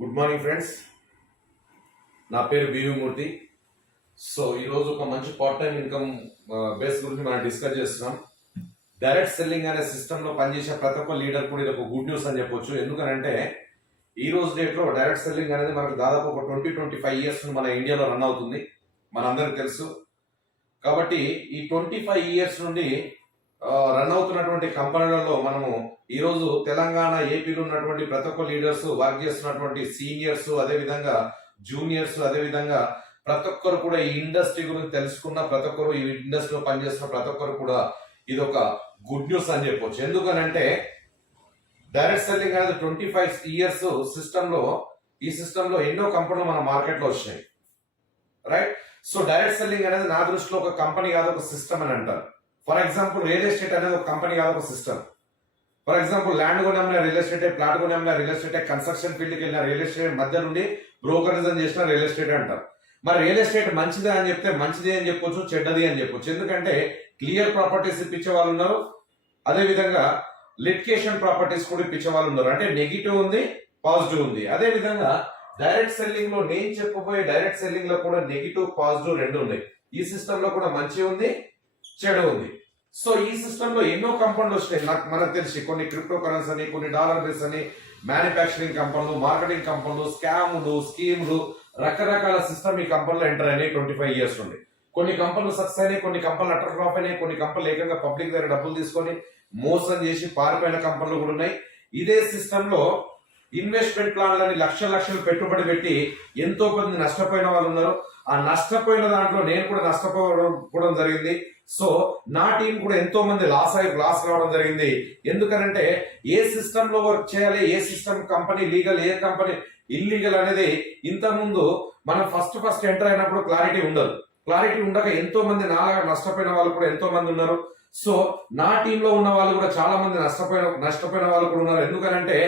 Good morning friends. నా పేరు BV మూర్తి. So ఈరోజు ఒక మంచి పార్ట్ టైం ఇన్కమ్ బేస్ గురించి మనం డిస్కస్ చేస్తున్నాం. డైరెక్ట్ సెల్లింగ్ అనే సిస్టంలో పనిచేసే ప్రతి ఒక్క లీడర్ కూడా ఇది ఒక గుడ్ న్యూస్ అని చెప్పొచ్చు. ఎందుకంటే ఈ రోజు డేట్లో డైరెక్ట్ సెల్లింగ్ అనేది మనకు దాదాపు ఒక 20-25 ఇయర్స్ మన ఇండియాలో రన్ అవుతుంది, మనందరికి తెలుసు. కాబట్టి ఈ 25 ఇయర్స్ నుండి రన్ అవుతున్నటువంటి కంపెనీలలో మనము ఈరోజు తెలంగాణ ఏపీలో ఉన్నటువంటి ప్రతి ఒక్క లీడర్స్, వర్క్ చేస్తున్నటువంటి సీనియర్స్, అదేవిధంగా జూనియర్స్, అదేవిధంగా ప్రతి ఒక్కరు కూడా ఈ ఇండస్ట్రీ గురించి తెలుసుకున్న ప్రతి ఒక్కరు, ఈ ఇండస్ట్రీలో పనిచేస్తున్న ప్రతి ఒక్కరు కూడా ఇది ఒక గుడ్ న్యూస్ అని చెప్పొచ్చు. ఎందుకనంటే డైరెక్ట్ సెల్లింగ్ అనేది 25 ఇయర్స్ సిస్టంలో, ఈ సిస్టంలో ఎన్నో కంపెనీలు మన మార్కెట్లో వచ్చినాయి, రైట్? సో డైరెక్ట్ సెల్లింగ్ అనేది నా దృష్టిలో ఒక కంపెనీ కాదు, ఒక సిస్టమ్ అని అంటారు. ఫర్ ఎగ్జాంపుల్ రియల్ ఎస్టేట్ అనేది ఒక కంపెనీ కాదు, ఒక సిస్టమ్. ఫర్ ఎగ్జాంపుల్ ల్యాండ్ కొనమ్మిన రియల్ ఎస్టేట్, ప్లాట్ కొనమ్మిన రియల్ ఎస్టేట్, కన్స్ట్రక్షన్ ఫీల్డ్కి వెళ్ళిన రియల్ ఎస్టేట్, మధ్య నుండి బ్రోకరిజం చేసిన రియల్ ఎస్టేట్ అంటారు. మరి రియల్ ఎస్టేట్ మంచిదే అని చెప్తే మంచిది అని చెప్పొచ్చు, చెడ్డది అని చెప్పొచ్చు. ఎందుకంటే క్లియర్ ప్రాపర్టీస్ ఇప్పించే వాళ్ళు ఉన్నారు, అదేవిధంగా లిటిగేషన్ ప్రాపర్టీస్ కూడా ఇప్పించే వాళ్ళు ఉన్నారు. అంటే నెగిటివ్ ఉంది, పాజిటివ్ ఉంది. అదే విధంగా డైరెక్ట్ సెల్లింగ్ లో నేను చెప్పబోయే డైరెక్ట్ సెల్లింగ్ లో కూడా నెగిటివ్, పాజిటివ్ రెండు ఉన్నాయి. ఈ సిస్టమ్ లో కూడా మంచి ఉంది, చెడు ఉంది. సో ఈ సిస్టమ్ లో ఎన్నో కంపెనీలు వచ్చినాయి. మనకు తెలిసి కొన్ని క్రిప్టో కరెన్సీ అని, కొన్ని డాలర్ బేస్ అని, మ్యానుఫ్యాక్చరింగ్ కంపెనీలు, మార్కెటింగ్ కంపెనీలు, స్కాములు, స్కీములు, రకరకాల సిస్టమ్ ఈ కంపెనీలో ఎంటర్ అయినాయి 25 ఇయర్స్ నుండి. కొన్ని కంపెనీలు సక్సెస్ అయినాయి, కొన్ని కంపెనీలు అటర్ ఫ్లాప్ అయినాయి, కొన్ని కంపెనీలు ఏకంగా పబ్లిక్ దగ్గర డబ్బులు తీసుకొని మోసం చేసి పారిపోయిన కంపెనీలు కూడా ఉన్నాయి. ఇదే సిస్టమ్ లో ఇన్వెస్ట్మెంట్ ప్లాన్లని లక్షలు పెట్టుబడి పెట్టి ఎంతో మంది నష్టపోయిన వాళ్ళు ఉన్నారు. ఆ నష్టపోయిన దాంట్లో నేను కూడా నష్టపోవడం జరిగింది. సో నా టీం కూడా ఎంతో మంది లాస్ కావడం జరిగింది. ఎందుకనంటే ఏ సిస్టమ్ లో వర్క్ చేయాలి, ఏ సిస్టమ్ కంపెనీ లీగల్, ఏ కంపెనీ ఇల్లీగల్ అనేది ఇంతకుముందు మనం ఫస్ట్ ఎంటర్ అయినప్పుడు క్లారిటీ ఉండదు. క్లారిటీ ఉండక ఎంతో మంది నాలాగా నష్టపోయిన వాళ్ళు కూడా ఎంతో మంది ఉన్నారు. సో నా టీంలో ఉన్న వాళ్ళు కూడా చాలా మంది నష్టపోయిన వాళ్ళు కూడా ఉన్నారు. ఎందుకనంటే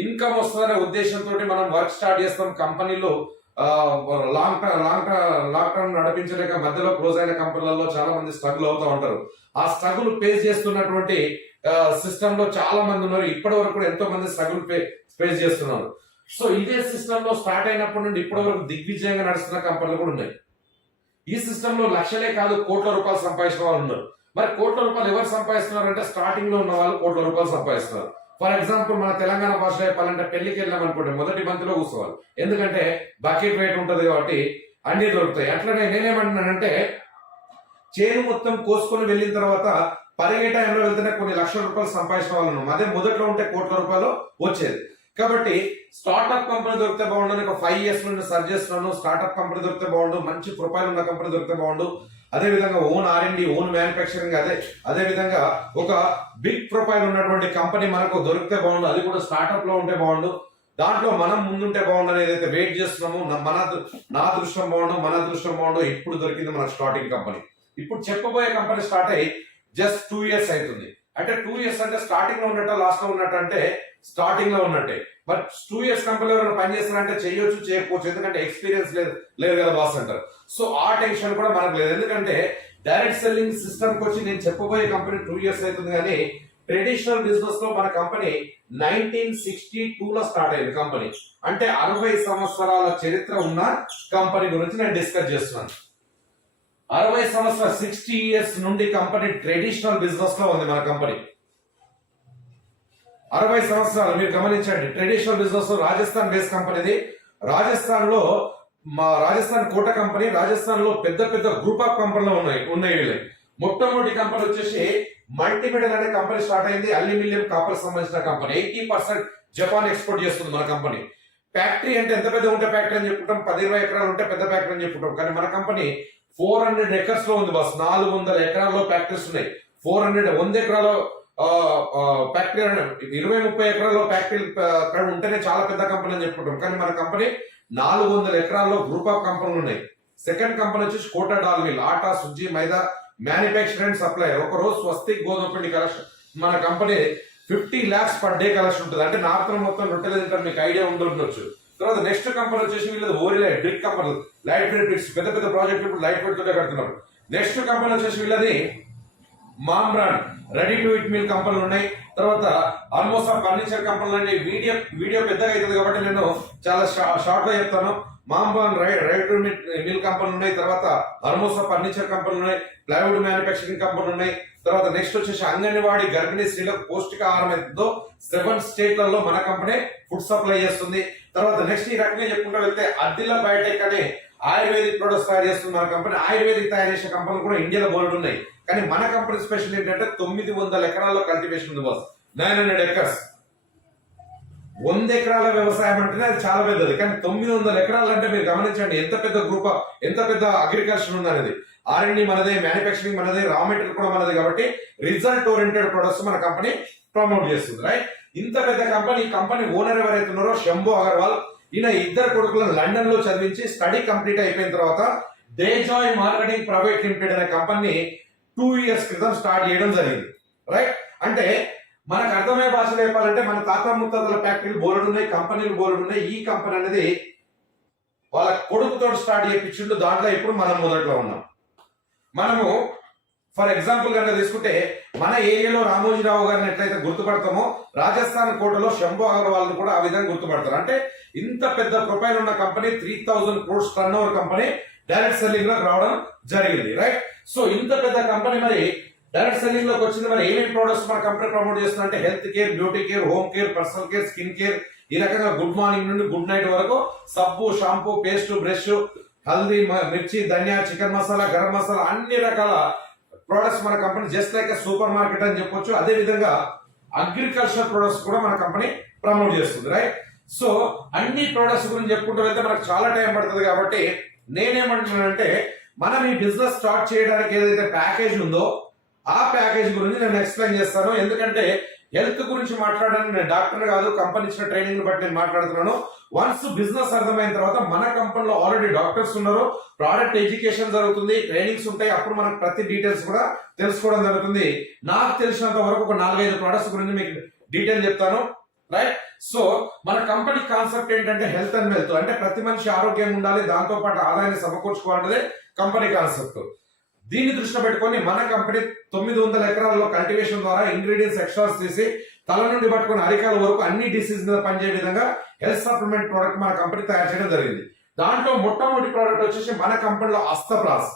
ఇన్కమ్ వస్తుందనే ఉద్దేశంతో మనం వర్క్ స్టార్ట్ చేస్తాం. కంపెనీలో లాంగ్ టర్మ్ నడిపించలేక మధ్యలో క్లోజ్ అయిన కంపెనీలలో చాలా మంది స్ట్రగుల్ అవుతూ ఉంటారు. ఆ స్ట్రగుల్ ఫేస్ చేస్తున్నటువంటి సిస్టమ్ లో చాలా మంది ఉన్నారు. ఇప్పటి వరకు కూడా ఎంతో మంది స్ట్రగుల్ ఫేస్ చేస్తున్నారు. సో ఇదే సిస్టమ్ లో స్టార్ట్ అయినప్పటి నుండి ఇప్పటి వరకు దిగ్విజయంగా నడుస్తున్న కంపెనీలు కూడా ఉన్నాయి. ఈ సిస్టమ్ లో లక్షలే కాదు, కోట్ల రూపాయలు సంపాదించిన వాళ్ళు ఉన్నారు. మరి కోట్ల రూపాయలు ఎవరు సంపాదిస్తున్నారు అంటే స్టార్టింగ్ లో ఉన్న వాళ్ళు కోట్ల రూపాయలు సంపాదిస్తున్నారు. ఫర్ ఎగ్జాంపుల్ మన తెలంగాణ భాషలో చెప్పాలంటే పెళ్లికి వెళ్ళాం అనుకోండి, మొదటి బంతిలో కూర్చోవాలి. ఎందుకంటే బకెట్ రేట్ ఉంటది కాబట్టి అన్ని దొరుకుతాయి. అట్లనే నేనేమంటున్నానంటే చేను మొత్తం కోసుకొని వెళ్ళిన తర్వాత పరిగే టైంలో వెళ్తేనే కొన్ని లక్షల రూపాయలు సంపాదించిన వాళ్ళు ఉన్నాం. అదే మొదట్లో ఉంటే కోట్ల రూపాయలు వచ్చేది. కాబట్టి స్టార్ట్అప్ కంపెనీ దొరికితే బాగుండు. ఒక 5 ఇయర్స్ నుండి సర్చ్ చేస్తున్నాను. స్టార్ట్అప్ కంపెనీ దొరికితే బాగుండు, మంచి ప్రొఫైల్ ఉన్న కంపెనీ దొరికితే బాగుండు. అదే విధంగా ఓన్ R&D, ఓన్ మ్యానుఫ్యాక్చరింగ్, అదే విధంగా ఒక బిగ్ ప్రొఫైల్ ఉన్నటువంటి కంపెనీ మనకు దొరికితే బాగుండు. అది కూడా స్టార్ట్అప్ లో ఉంటే బాగుండు. దాంట్లో మనం ముందుంటే బాగుండు అనేది ఏదైతే వెయిట్ చేస్తున్నామో, నా దృష్టం బాగుండు, మన దృష్టం బాగుండు. ఇప్పుడు దొరికింది మన స్టార్టింగ్ కంపెనీ. ఇప్పుడు చెప్పబోయే కంపెనీ స్టార్ట్ అయ్యి జస్ట్ 2 ఇయర్స్ అవుతుంది. అంటే 2 ఇయర్స్ అంటే స్టార్టింగ్ లో ఉన్నట్టు, లాస్ట్ లో ఉన్నట్టు అంటే స్టార్టింగ్ లో ఉన్నట్టే. బట్ 2 ఇయర్స్ కంపెనీలో ఎవరైనా పని చేస్తారంటే చేయొచ్చు, చేయకపోవచ్చు. ఎందుకంటే ఎక్స్పీరియన్స్ లేదు కదా బాస్ అంటారు. సో ఆ టెన్షన్ కూడా మనకు లేదు. ఎందుకంటే డైరెక్ట్ సెల్లింగ్ సిస్టమ్ కి వచ్చి నేను చెప్పబోయే కంపెనీ 2 ఇయర్స్ అవుతుంది. కానీ ట్రెడిషనల్ బిజినెస్ లో మన కంపెనీ 1962 లో స్టార్ట్ అయింది కంపెనీ. అంటే 60 సంవత్సరాల చరిత్ర ఉన్న కంపెనీ గురించి నేను డిస్కస్ చేస్తున్నాను. 60 సంవత్సరాలు, 60 ఇయర్స్ నుండి కంపెనీ ట్రెడిషనల్ బిజినెస్ లో ఉంది మన కంపెనీ. 60 సంవత్సరాలు మీరు గమనించండి. ట్రెడిషనల్ బిజినెస్ రాజస్థాన్ బేస్ కంపెనీది. రాజస్థాన్ లో రాజస్థాన్ కోట కంపెనీ, రాజస్థాన్ లో పెద్ద గ్రూప్ ఆఫ్ కంపెనీలు ఉన్నాయి వీళ్ళకి. మొట్టమొదటి కంపెనీ వచ్చేసి మల్టీమీడియల్ అనే కంపెనీ స్టార్ట్ అయింది. అల్యూమినియం కాపర్ సంబంధించిన కంపెనీ. 80% జపాన్ ఎక్స్పోర్ట్ చేస్తుంది మన కంపెనీ. ఫ్యాక్టరీ అంటే ఎంత పెద్ద ఉంటే ఫ్యాక్టరీ అని చెప్పుకుంటాం, 10-20 ఎకరాలు ఉంటే పెద్ద ఫ్యాక్టరీ అని చెప్పుకుంటాం. కానీ మన కంపెనీ 400 ఎకర్స్ లో ఉంది బస్. 400 ఎకరాల్లో ఫ్యాక్టరీస్ ఉన్నాయి. 100 ఎకరాల ఫ్యాక్టరీ, 20-30 ఎకరాల్లో ఫ్యాక్టరీ ఉంటేనే చాలా పెద్ద కంపెనీ అని చెప్పుకుంటాం. కానీ మన కంపెనీ 400 ఎకరాల్లో గ్రూప్ ఆఫ్ కంపెనీలు ఉన్నాయి. సెకండ్ కంపెనీ వచ్చేసి కోటా డాల్ మిల్, ఆటా, సుజ్జి, మైదా మ్యానుఫ్యాక్చర్ అండ్ సప్లై. ఒక రోజు స్వస్తిక్ గోధుమ పిండి కలెక్షన్ మన company 50 lakhs per day collection ఉంటుంది. అంటే నార్త్ మొత్తం రొట్టెలు తింటారు, మీకు ఐడియా ఉండొచ్చు. తర్వాత నెక్స్ట్ కంపెనీ వచ్చేసి వీళ్ళది ఓరిలైట్ brick company, light weight bricks, పెద్ద ప్రాజెక్టులు ఇప్పుడు లైట్ వెయిట్ తోటే కడుతున్నారు. నెక్స్ట్ కంపెనీ వచ్చేసి వీళ్ళది mom brand ready to eat mill కంపెనీలు ఉన్నాయి. తర్వాత ఆల్మోస్ట్ ఫర్నిచర్ కంపెనీలు అండి. వీడియో పెద్దగా అవుతుంది కాబట్టి నేను చాలా షార్ట్ గా చెప్తాను. Mom brand ready to mill కంపెనీలు ఉన్నాయి. తర్వాత ఆల్మోస్ట్ ఫర్నిచర్ కంపెనీలు ఉన్నాయి. ప్లైవుడ్ మ్యానుఫ్యాక్చరింగ్ కంపెనీలు ఉన్నాయి. తర్వాత నెక్స్ట్ వచ్చేసి అంగన్వాడీ గర్భిణీ స్త్రీలకు పౌష్టికాహారం ఎంతో 7 స్టేట్లలో మన కంపెనీ ఫుడ్ సప్లై చేస్తుంది. తర్వాత నెక్స్ట్ ఈ రకంగా చెప్పుకుంటూ వెళ్తే అద్దిలా బయోటెక్ అనే ఆయుర్వేదిక్ ప్రొడక్ట్స్ తయారు చేస్తుంది మన కంపెనీ. ఆయుర్వేదిక్ తయారు చేసే కంపెనీలు కూడా ఇండియాలో బోల్డ్ ఉన్నాయి. కానీ మన కంపెనీ స్పెషల్ ఏంటంటే 900 ఎకరాల్లో కల్టివేషన్ ఉంది బాస్. 900 ఎకర్స్. 100 ఎకరాల వ్యవసాయం అంటేనే అది చాలా పెద్దది. కానీ 900 ఎకరాలు అంటే మీరు గమనించండి ఎంత పెద్ద గ్రూప్, ఎంత పెద్ద అగ్రికల్చర్ ఉంది అనేది. R&D మనదే, మ్యానుఫ్యాక్చరింగ్ మనదే, రా మెటీరియల్ కూడా మనదే. కాబట్టి రిజల్ట్ ఓరియంటెడ్ ప్రొడక్ట్స్ మన కంపెనీ ప్రమోట్ చేస్తుంది. రైట్. ఇంత పెద్ద కంపెనీ, ఈ కంపెనీ ఓనర్ ఎవరైతే ఉన్నారో శంభు అగర్వాల్, ఈయన 2 కొడుకులను లండన్ లో చదివించి స్టడీ కంప్లీట్ అయిపోయిన తర్వాత డేజాయ్ మార్కెటింగ్ ప్రైవేట్ లిమిటెడ్ అనే కంపెనీ 2 ఇయర్స్ క్రితం స్టార్ట్ చేయడం జరిగింది. రైట్. అంటే మనకు అర్థమయ్యే భాషలో చెప్పాలంటే మన తాత ముత్తాతల ఫ్యాక్టరీలు బోర్డు ఉన్నాయి, కంపెనీలు బోర్డు ఉన్నాయి. ఈ కంపెనీ అనేది వాళ్ళ కొడుకుతో స్టార్ట్ చేయించిండు. దాంట్లో ఇప్పుడు మనం మొదట్లో ఉన్నాం. మనము ఫర్ ఎగ్జాంపుల్ కనుక తీసుకుంటే మన ఏరియాలో రామోజీరావు గారిని ఎట్లయితే గుర్తుపడతామో రాజస్థాన్ కోటలో శంభు అగర్వాల్ కూడా ఆ విధంగా గుర్తుపడతారు. అంటే ఇంత పెద్ద ప్రొఫైల్ ఉన్న company 3000 crores turn over company direct selling లోకి రావడం జరిగింది. రైట్. సో ఇంత పెద్ద కంపెనీ మరి డైరెక్ట్ సెల్లింగ్ లోకి వచ్చింది. మరి ఏమేమి ప్రొడక్ట్స్ మన కంపెనీ ప్రమోట్ చేస్తుందంటే health care, beauty care, home care, personal care, skin care, ఈ రకంగా గుడ్ మార్నింగ్ నుండి గుడ్ నైట్ వరకు సబ్బు, షాంపూ, పేస్ట్, బ్రష్, హల్దీ, మిర్చి, ధనియా, చికెన్ మసాలా, గరం మసాలా, అన్ని రకాల ప్రొడక్ట్స్ మన company just like super market అని చెప్పొచ్చు. అదే విధంగా అగ్రికల్చర్ ప్రొడక్ట్స్ కూడా మన కంపెనీ ప్రమోట్ చేస్తుంది. రైట్. సో అన్ని ప్రొడక్ట్స్ గురించి చెప్పుకుంటూ వెళ్తే మనకు చాలా టైం పడుతుంది. కాబట్టి నేనేమంటున్నానంటే మనం ఈ బిజినెస్ స్టార్ట్ చేయడానికి ఏదైతే ప్యాకేజ్ ఉందో ఆ ప్యాకేజ్ గురించి నేను ఎక్స్ప్లెయిన్ చేస్తాను. ఎందుకంటే హెల్త్ గురించి మాట్లాడడానికి నేను డాక్టర్ కాదు, కంపెనీ ఇచ్చిన ట్రైనింగ్ బట్టి నేను మాట్లాడుతున్నాను. వన్స్ బిజినెస్ అర్థమైన తర్వాత మన కంపెనీలో ఆల్రెడీ డాక్టర్స్ ఉన్నారు, ప్రోడక్ట్ ఎడ్యుకేషన్ జరుగుతుంది, ట్రైనింగ్స్ ఉంటాయి. అప్పుడు మనకు ప్రతి డీటెయిల్స్ కూడా తెలుసుకోవడం జరుగుతుంది. నాకు తెలిసినంత వరకు ఒక 4-5 ప్రొడక్ట్స్ గురించి మీకు డీటెయిల్ చెప్తాను. రైట్. సో మన కంపెనీ కాన్సెప్ట్ ఏంటంటే హెల్త్ అండ్ వెల్త్. అంటే ప్రతి మనిషి ఆరోగ్యంగా ఉండాలి, దాంతో పాటు ఆదాయాన్ని సమకూర్చుకోవాలనేదే కంపెనీ కాన్సెప్ట్. దీన్ని దృష్టిలో పెట్టుకొని మన కంపెనీ 900 ఎకరాల్లో కల్టివేషన్ ద్వారా ఇంగ్రీడియంట్స్ ఎక్స్ట్రాస్ తీసి తల నుండి పట్టుకుని అరికాల వరకు అన్ని డిసీజ్ మీద పనిచేయ విధంగా హెల్త్ సప్లిమెంట్ ప్రోడక్ట్ మన కంపెనీ తయారు చేయడం జరిగింది. దాంట్లో మొట్టమొదటి ప్రోడక్ట్ వచ్చేసి మన కంపెనీలో అస్తప్రాస్.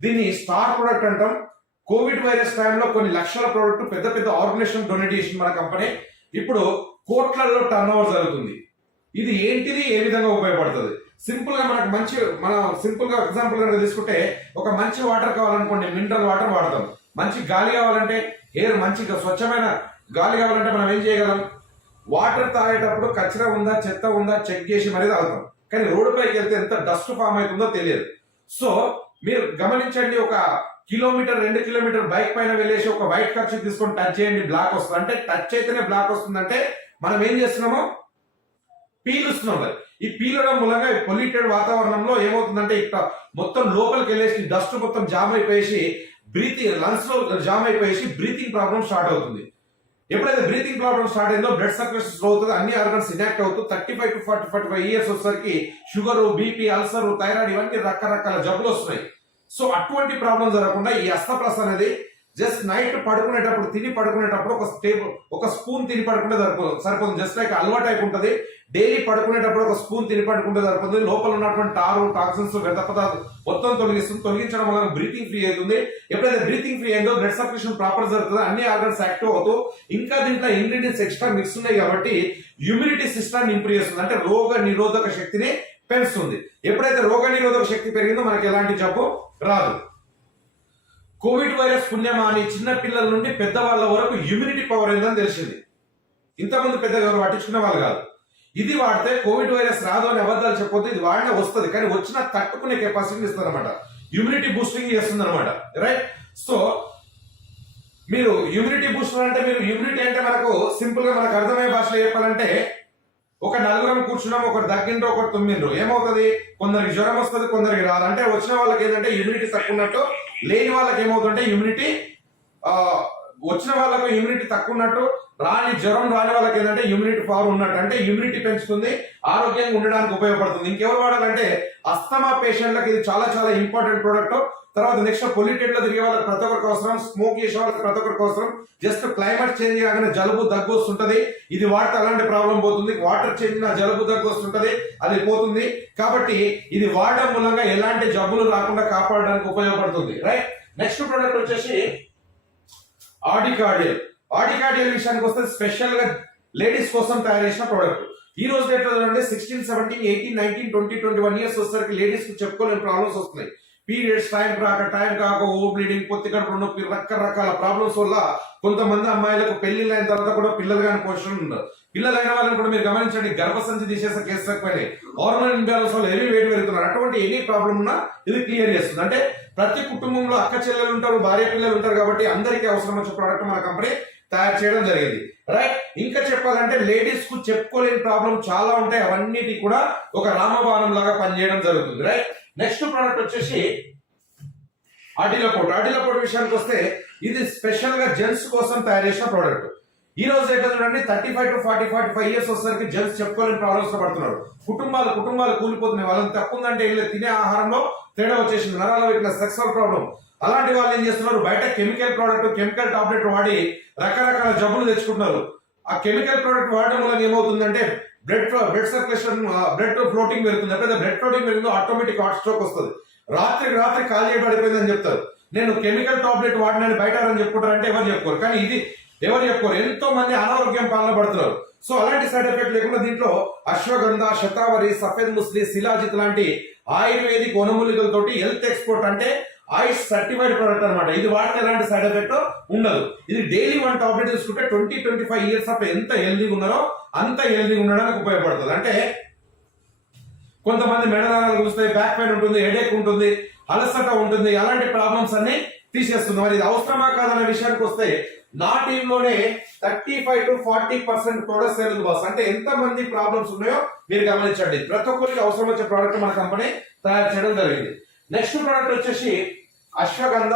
దీన్ని స్టార్ ప్రోడక్ట్ అంటాం. కోవిడ్ వైరస్ టైంలో కొన్ని లక్షల ప్రోడక్ట్ పెద్ద పెద్ద ఆర్గనైజేషన్ డొనేట్ చేసింది మన కంపెనీ. ఇప్పుడు కోట్లలో టర్న్ ఓవర్ జరుగుతుంది. ఇది ఏంటిది, ఏ విధంగా ఉపయోగపడుతుంది? సింపుల్ గా మనం సింపుల్ గా ఎగ్జాంపుల్ కనుక తీసుకుంటే ఒక మంచి వాటర్ కావాలనుకోండి, మినరల్ వాటర్ వాడతాం. మంచి గాలి కావాలంటే, ఎయిర్ మంచిగా స్వచ్ఛమైన గాలి కావాలంటే మనం ఏం చేయగలం? వాటర్ తాగేటప్పుడు కచరా ఉందా, చెత్త ఉందా చెక్ చేసి మరీ తాగుతాం. కానీ రోడ్డు పైకి వెళ్తే ఎంత డస్ట్ ఫామ్ అవుతుందో తెలియదు. సో మీరు గమనించండి, ఒక కిలోమీటర్ 2 కిలోమీటర్ బైక్ పైన వెళ్ళేసి ఒక వైట్ ఖర్చు తీసుకొని టచ్ చేయండి, బ్లాక్ వస్తుంది. అంటే టచ్ అయితేనే బ్లాక్ వస్తుందంటే మనం ఏం చేస్తున్నామో పీలుస్తున్నాం. ఈ పీలడం మూలంగా పొల్యూటెడ్ వాతావరణంలో ఏమవుతుందంటే ఇక్కడ మొత్తం లోపలికి వెళ్ళేసి డస్ట్ మొత్తం జామ్ అయిపోయేసి బ్రీతింగ్ లంగ్స్ లో జామ్ అయిపోయేసి బ్రీతింగ్ ప్రాబ్లం స్టార్ట్ అవుతుంది. ఎప్పుడైతే బ్రీతింగ్ ప్రాబ్లం స్టార్ట్ అయిందో బ్లడ్ సర్క్యులేషన్ స్లో అవుతుంది, అన్ని ఆర్గన్స్ ఇనాక్ట్ అవుతూ 35 to 45 ఇయర్స్ వచ్చేసరికి షుగర్, బీపీ, అల్సర్, థైరాయిడ్ ఇవన్నీ రకరకాల జబ్బులు వస్తున్నాయి. సో అటువంటి ప్రాబ్లం జరగకుండా ఈ అస్తప్రాస్ అనేది జస్ట్ నైట్ పడుకునేటప్పుడు తిని పడుకునేటప్పుడు ఒక స్పూన్ తిని పడుకుంటే సరిపోతుంది. జస్ట్ లైక్ అలవాటు అయిపోతుంది. డైలీ పడుకునేటప్పుడు ఒక స్పూన్ తిని పడుకుంటే సరిపోతుంది. లోపల ఉన్నటువంటి టారు, టాక్సిన్స్, వ్యర్థ పదార్థాలు మొత్తం తొలగిస్తుంది. తొలగించడం వల్ల బ్రీతింగ్ ఫ్రీ అవుతుంది. ఎప్పుడైతే బ్రీతింగ్ ఫ్రీ అయిందో బ్లడ్ సర్క్యులేషన్ ప్రాపర్ జరుగుతుంది, అన్ని ఆర్గన్స్ యాక్టివ్ అవుతూ ఇంకా దీంట్లో ఇంగ్రీడియంట్స్ ఎక్స్ట్రా మిక్స్ ఉన్నాయి కాబట్టి ఇమ్యూనిటీ సిస్టమ్ ఇంప్రూవ్ చేస్తుంది. అంటే రోగ నిరోధక శక్తిని పెంచుతుంది. ఎప్పుడైతే రోగ నిరోధక శక్తి పెరిగిందో మనకి ఎలాంటి జబ్బు రాదు. కోవిడ్ వైరస్ పుణ్యమాని చిన్న పిల్లల నుండి పెద్దవాళ్ళ వరకు ఇమ్యూనిటీ పవర్ ఏందని తెలిసింది. ఇంతకుముందు పెద్దగా ఎవరు పట్టించుకునే వాళ్ళు కాదు. ఇది వాడితే కోవిడ్ వైరస్ రాదు అని అబద్ధాలు చెప్పొద్దు. ఇది వాడినా వస్తుంది, కానీ వచ్చినా తట్టుకునే కెపాసిటీ ఇస్తుంది అనమాట. ఇమ్యూనిటీ బూస్టింగ్ చేస్తుంది అనమాట. రైట్. సో మీరు ఇమ్యూనిటీ బూస్టర్ అంటే మీరు ఇమ్యూనిటీ అంటే మనకు సింపుల్ గా మనకు అర్థమయ్యే భాషలో చెప్పాలంటే ఒక 4 కూర్చున్నాం, ఒకటి దగ్గిండ్రు, ఒకటి తుమ్మిండ్రు, ఏమవుతుంది? కొందరికి జ్వరం వస్తుంది, కొందరికి రాదు. అంటే వచ్చిన వాళ్ళకి ఏంటంటే ఇమ్యూనిటీ తక్కువ ఉన్నట్టు, లేని వాళ్ళకి ఏమవుతుంటే ఇమ్యూనిటీ వచ్చిన వాళ్ళకు ఇమ్యూనిటీ తక్కువ ఉన్నట్టు, జ్వరం రాని వాళ్ళకి ఏంటంటే ఇమ్యూనిటీ పవర్ ఉన్నట్టు. అంటే ఇమ్యూనిటీ పెంచుతుంది, ఆరోగ్యంగా ఉండడానికి ఉపయోగపడుతుంది. ఇంకెవరు వాడాలంటే అస్తమా పేషెంట్లకు ఇది చాలా చాలా ఇంపార్టెంట్ ప్రోడక్ట్. తర్వాత నెక్స్ట్ పొల్యూటెడ్ లో తిరిగే వాళ్ళకి ప్రతి ఒక్కరికి అవసరం, స్మోక్ చేసే వాళ్ళకి ప్రతి ఒక్కరికి అవసరం. జస్ట్ క్లైమేట్ చేంజ్ కాగానే జలుబు దగ్గు వస్తుంటది, ఇది వాడితే అలాంటి ప్రాబ్లం పోతుంది. వాటర్ చేంజ్ జలుబు దగ్గు వస్తుంటది, అది పోతుంది. కాబట్టి ఇది వాడడం మూలంగా ఎలాంటి జబ్బులు రాకుండా కాపాడడానికి ఉపయోగపడుతుంది. రైట్, నెక్స్ట్ ప్రోడక్ట్ వచ్చేసి ఆడికార్డియల్. ఆడికార్డియల్ విషయానికి వస్తే స్పెషల్ గా లేడీస్ కోసం తయారు చేసిన ప్రోడక్ట్. ఈ రోజు డేట్ లో చూడండి 16, 17, 18, 19, 20, 21 ఇయర్స్ వచ్చేసరికి లేడీస్ కు చెప్పుకోలేని ప్రాబ్లమ్స్ వస్తున్నాయి. పీరియడ్స్ టైం కాక ఓవర్ బ్లీడింగ్, పొత్తి కడుపు నొప్పి, రకరకాల ప్రాబ్లమ్స్ వల్ల కొంతమంది అమ్మాయిలకు పెళ్లిళ్ళు అయిన తర్వాత కూడా పిల్లలు కాని పోషణ ఉండదు. పిల్లలు అయిన వాళ్ళని కూడా మీరు గమనించండి, గర్భసంచి తీసేసే కేసు ఎక్కువైనాయి. హార్మోన్ ఇంబ్యాలెన్స్ వల్ల హెవీ వెయిట్ పెరుగుతున్నారు. అటువంటి ఎనీ ప్రాబ్లం ఉన్నా ఇది క్లియర్ చేస్తుంది. అంటే ప్రతి కుటుంబంలో అక్క చెల్లెలు ఉంటారు, భార్య పిల్లలు ఉంటారు, కాబట్టి అందరికీ అవసరం వచ్చే ప్రోడక్ట్ మన కంపెనీ తయారు చేయడం జరిగింది. రైట్, ఇంకా చెప్పాలంటే లేడీస్ కు చెప్పుకోలేని ప్రాబ్లం చాలా ఉంటాయి, అవన్నిటి కూడా ఒక రామబాణం లాగా పనిచేయడం జరుగుతుంది. రైట్, నెక్స్ట్ ప్రోడక్ట్ వచ్చేసి అడిలపోట్. అడిలపోట్ విషయానికి వస్తే ఇది స్పెషల్ గా జెంట్స్ కోసం తయారు చేసిన ప్రోడక్ట్. ఈ రోజు ఎక్కడ చూడండి 35 to 40, 45 ఇయర్స్ వచ్చేసరికి జెంట్స్ చెప్పుకోలేని ప్రాబ్లమ్స్ తో పడుతున్నారు. కుటుంబాలు కూలిపోతున్నాయి. వాళ్ళని తప్పుందంటే తినే ఆహారంలో తేడా వచ్చేసింది, నరాల వీక్నెస్, సెక్సువల్ ప్రాబ్లం. అలాంటి వాళ్ళు ఏం చేస్తున్నారు, బయట కెమికల్ ప్రోడక్ట్, కెమికల్ టాబ్లెట్ వాడి రకరకాల జబ్బులు తెచ్చుకుంటున్నారు. ఆ కెమికల్ ప్రోడక్ట్ వాడడం వల్ల ఏమవుతుందంటే బ్లడ్ సర్క్యులేషన్, బ్లడ్ ఫ్లోటింగ్ పెరుగుతుంది. ఎప్పుడైతే బ్లడ్ ఫ్లోటింగ్ పెరుగుతుందో ఆటోమేటిక్ హార్ట్ స్ట్రోక్ వస్తుంది. రాత్రి కాల్ చేయబడిపోయిందని చెప్తారు. నేను కెమికల్ టాబ్లెట్ వాడినని బయట అని చెప్పుకుంటారంటే ఎవరు చెప్పుకోరు. కానీ ఇది ఎవరు చెప్పుకోరు, ఎంతో మంది అనారోగ్యం పాలన పడుతున్నారు. సో అలాంటి సైడ్ ఎఫెక్ట్ లేకుండా దీంట్లో అశ్వగంధ, శతావరి, సఫేద్ ముస్లి, శిలాజిత్ లాంటి ఆయుర్వేదిక్ వనమూలికలతోటి హెల్త్ ఎక్స్పోర్ట్ అంటే ఆయుష్ సర్టిఫైడ్ ప్రోడక్ట్ అనమాట. ఇది వాడితే ఎలాంటి సైడ్ ఎఫెక్ట్ ఉండదు. ఇది డైలీ 1 టాబ్లెట్ తీసుకుంటే 20-25 ఇయర్స్ అప్పుడు ఎంత హెల్దీగా ఉన్నారో అంత హెల్దీగా ఉండడానికి ఉపయోగపడుతుంది. అంటే కొంతమంది మెడనరాలు కూస్తాయి, బ్యాక్ పెయిన్ ఉంటుంది, హెడేక్ ఉంటుంది, అలసట ఉంటుంది, అలాంటి ప్రాబ్లమ్స్ అన్ని తీసేస్తుంది. మరి ఇది అవసరమా కాదన్న విషయానికి వస్తే నా టీంలోనే 35 to 40% ప్రొడక్ట్స్ సేల్ బాస్. అంటే ఎంత మంది ప్రాబ్లమ్స్ ఉన్నాయో మీరు గమనించండి. ప్రతి ఒక్కరికి అవసరం వచ్చే ప్రోడక్ట్ మన కంపెనీ తయారు చేయడం జరిగింది. నెక్స్ట్ ప్రోడక్ట్ వచ్చేసి అశ్వగంధ.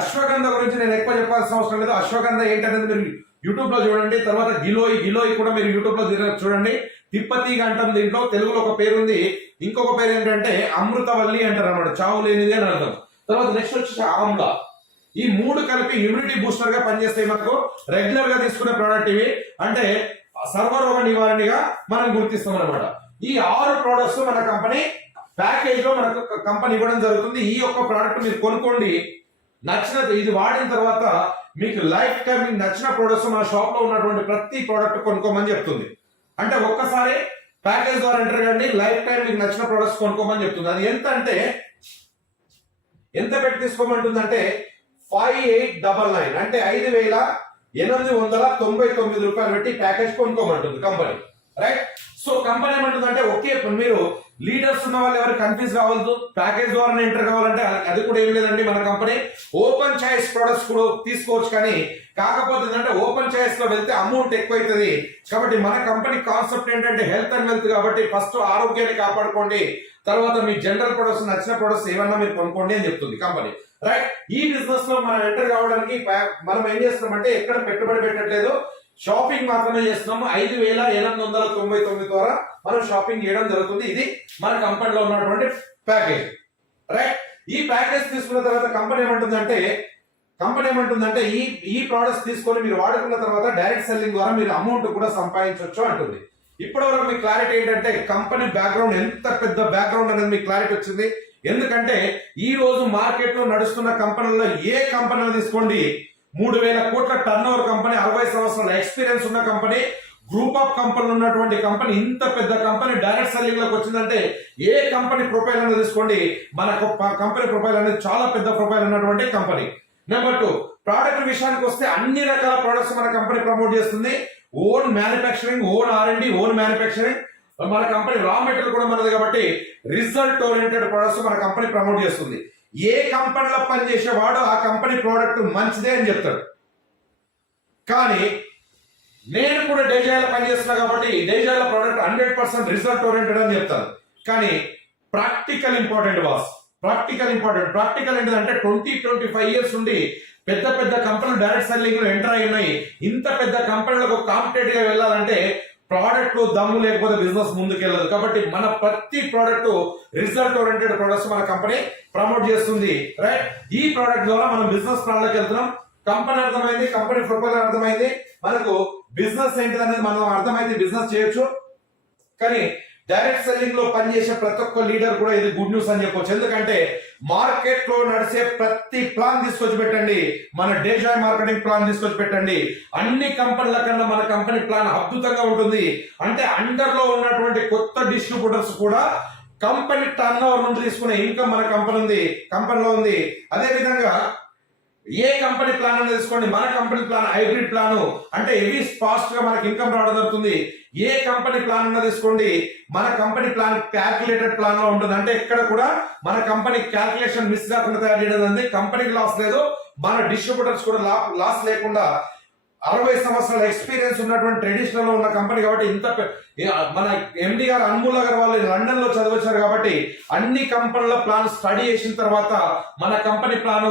అశ్వగంధ గురించి నేను ఎక్కువ చెప్పాల్సిన అవసరం లేదు. అశ్వగంధ ఏంటనేది మీరు యూట్యూబ్ లో చూడండి. తర్వాత గిలోయి కూడా మీరు యూట్యూబ్ లో చూడండి. తిప్పతీగ అంటాం, దీంట్లో తెలుగులో ఒక పేరు ఉంది. ఇంకొక పేరు ఏంటంటే అమృతవల్లి అంటారు అన్నమాట, చావు లేనిది అని అర్థం. తర్వాత నెక్స్ట్ వచ్చేసి ఆమ్లా. ఈ 3 కలిపి ఇమ్యూనిటీ బూస్టర్ గా పనిచేస్తాయి. మనకు రెగ్యులర్ గా తీసుకునే ప్రోడక్ట్ ఇవి. అంటే సర్వరోగ నివారణగా మనం గుర్తిస్తాం అనమాట. ఈ 6 ప్రోడక్ట్స్ మన కంపెనీ ప్యాకేజ్ లో మనకు కంపెనీ ఇవ్వడం జరుగుతుంది. ఈ యొక్క ప్రోడక్ట్ మీరు కొనుక్కోండి, నచ్చిన ఇది వాడిన తర్వాత మీకు లైఫ్ టైం మీకు నచ్చిన ప్రోడక్ట్స్ మన షాప్ లో ఉన్నటువంటి ప్రతి ప్రోడక్ట్ కొనుక్కోమని చెప్తుంది. అంటే ఒక్కసారి ప్యాకేజ్ ద్వారా ఎంటర్ కండి, లైఫ్ టైం మీకు నచ్చిన ప్రోడక్ట్స్ కొనుక్కోమని చెప్తుంది. అది ఎంత పెట్టి తీసుకోమంటుందంటే 5899, అంటే 5899 రూపాయలు పెట్టి ప్యాకేజ్ కొనుక్కోమంటుంది కంపెనీ. రైట్, సో కంపెనీ ఏమంటుందంటే ఓకే, మీరు లీడర్స్ ఉన్న వాళ్ళు ఎవరు కన్ఫ్యూజ్ కావద్దు, ప్యాకేజ్ ద్వారా ఎంటర్ కావాలంటే అది కూడా ఏం లేదండి. మన కంపెనీ ఓపెన్ చాయిస్ ప్రొడక్ట్స్ కూడా తీసుకోవచ్చు. కానీ కాకపోతే ఏంటంటే ఓపెన్ చాయిస్ లో వెళ్తే అమౌంట్ ఎక్కువ అవుతుంది. కాబట్టి మన కంపెనీ కాన్సెప్ట్ ఏంటంటే హెల్త్ అండ్ వెల్త్. కాబట్టి ఫస్ట్ ఆరోగ్యాన్ని కాపాడుకోండి, తర్వాత మీ జనరల్ ప్రొడక్ట్స్, నచ్చిన ప్రొడక్ట్స్ ఏమన్నా మీరు కొనుక్కోండి అని చెప్తుంది కంపెనీ. రైట్, ఈ బిజినెస్ లో మనం ఎంటర్ కావడానికి మనం ఏం చేస్తున్నామంటే ఎక్కడ పెట్టుబడి పెట్టట్లేదు, షాపింగ్ మాత్రమే చేస్తున్నాము. 5899 ద్వారా మనం షాపింగ్ చేయడం జరుగుతుంది. ఇది మన కంపెనీలో ఉన్నటువంటి ప్యాకేజ్. రైట్, ఈ ప్యాకేజ్ తీసుకున్న తర్వాత కంపెనీ ఏమంటుందంటే ఈ ప్రోడక్ట్స్ తీసుకొని మీరు వాడుకున్న తర్వాత డైరెక్ట్ సెల్లింగ్ ద్వారా మీరు అమౌంట్ కూడా సంపాదించవచ్చు అంటుంది. ఇప్పటివరకు మీకు క్లారిటీ ఏంటంటే కంపెనీ బ్యాక్గ్రౌండ్ ఎంత పెద్ద బ్యాక్గ్రౌండ్ అనేది మీకు క్లారిటీ వచ్చింది. ఎందుకంటే ఈ రోజు మార్కెట్ లో నడుస్తున్న కంపెనీల్లో ఏ కంపెనీలో తీసుకోండి 3000 కోట్ల టర్న్ ఓవర్ కంపెనీ, 60 సంవత్సరాల ఎక్స్పీరియన్స్ ఉన్న కంపెనీ, గ్రూప్ ఆఫ్ కంపెనీలు ఉన్నటువంటి కంపెనీ, ఇంత పెద్ద కంపెనీ డైరెక్ట్ సెల్లింగ్ లోకి వచ్చిందంటే ఏ కంపెనీ ప్రొఫైల్ అనేది తీసుకోండి, మన కంపెనీ ప్రొఫైల్ అనేది చాలా పెద్ద ప్రొఫైల్ ఉన్నటువంటి కంపెనీ. నెంబర్ 2, ప్రోడక్ట్ విషయానికి వస్తే అన్ని రకాల ప్రొడక్ట్స్ మన కంపెనీ ప్రమోట్ చేస్తుంది. Own manufacturing, own R&D, own manufacturing. మన కంపెనీ రా మెటీరియల్ కూడా మనది కాబట్టి రిజల్ట్ ఓరియంటెడ్ ప్రొడక్ట్స్ మన కంపెనీ ప్రమోట్ చేస్తుంది. ఏ కంపెనీలో పనిచేసేవాడు ఆ కంపెనీ ప్రోడక్ట్ మంచిదే అని చెప్తాడు. కానీ నేను కూడా డేజాలో పనిచేస్తున్నా కాబట్టి డేజాలో ప్రోడక్ట్ 100% రిజల్ట్ ఓరియంటెడ్ అని చెప్తాను. కానీ ప్రాక్టికల్ ఇంపార్టెంట్ బాస్, ప్రాక్టికల్ ఏంటంటే 20-25 ఇయర్స్ నుండి పెద్ద పెద్ద కంపెనీలు డైరెక్ట్ సెల్లింగ్ లో ఎంటర్ అయి ఉన్నాయి. ఇంత పెద్ద కంపెనీలకు కాంపిటేటివ్ గా వెళ్ళాలంటే ప్రోడక్ట్ లో దమ్ము లేకపోతే బిజినెస్ ముందుకెళ్ళదు. కాబట్టి మన ప్రతి ప్రోడక్ట్ రిజల్ట్ ఓరియంటెడ్ ప్రొడక్ట్స్ మన కంపెనీ ప్రమోట్ చేస్తుంది, రైట్? ఈ ప్రోడక్ట్ ద్వారా మనం బిజినెస్ ప్లాన్ లోకి వెళ్తున్నాం. కంపెనీ అర్థమైంది, కంపెనీ ప్రొపోజల్ అర్థమైంది, మనకు బిజినెస్ ఏంటిది అనేది మనం అర్థమైతే బిజినెస్ చేయొచ్చు. కానీ డైరెక్ట్ సెల్లింగ్ లో పనిచేసే ప్రతి ఒక్క లీడర్ కూడా ఇది గుడ్ న్యూస్ అని చెప్పొచ్చు. ఎందుకంటే మార్కెట్ లో నడిచే ప్రతి ప్లాన్ తీసుకొచ్చి పెట్టండి, మన డేజాయ్ మార్కెటింగ్ ప్లాన్ తీసుకొచ్చి పెట్టండి. అన్ని కంపెనీల కన్నా మన కంపెనీ ప్లాన్ అద్భుతంగా ఉంటుంది. అంటే అండర్ లో ఉన్నటువంటి కొత్త డిస్ట్రిబ్యూటర్స్ కూడా కంపెనీ టర్న్ ఓవర్ నుంచి తీసుకునే ఇన్కమ్ మన కంపెనీలో ఉంది. అదే విధంగా ఏ కంపెనీ ప్లాన్ అనేది తీసుకోండి, మన కంపెనీ ప్లాన్ హైబ్రిడ్ ప్లాన్, అంటే హెవీ ఫాస్ట్ గా మనకి ఇన్కమ్ రావడం జరుగుతుంది. ఏ కంపెనీ ప్లాన్ అన్న తీసుకోండి, మన కంపెనీ ప్లాన్ క్యాల్కులేటెడ్ ప్లాన్ లో ఉంటుంది. అంటే ఎక్కడ కూడా మన కంపెనీ క్యాల్కులేషన్ మిస్ కాకుండా తయారు చేయడం ఉంది. కంపెనీకి లాస్ లేదు, మన డిస్ట్రిబ్యూటర్స్ కూడా లాస్ లేకుండా 60 సంవత్సరాల ఎక్స్పీరియన్స్ ఉన్నటువంటి ట్రెడిషనల్ లో ఉన్న కంపెనీ కాబట్టి మన ఎండి గారు అన్మూల్ అగర్వాల్ లండన్ లో చదివచ్చారు కాబట్టి అన్ని కంపెనీల ప్లాన్ స్టడీ చేసిన తర్వాత మన కంపెనీ ప్లాన్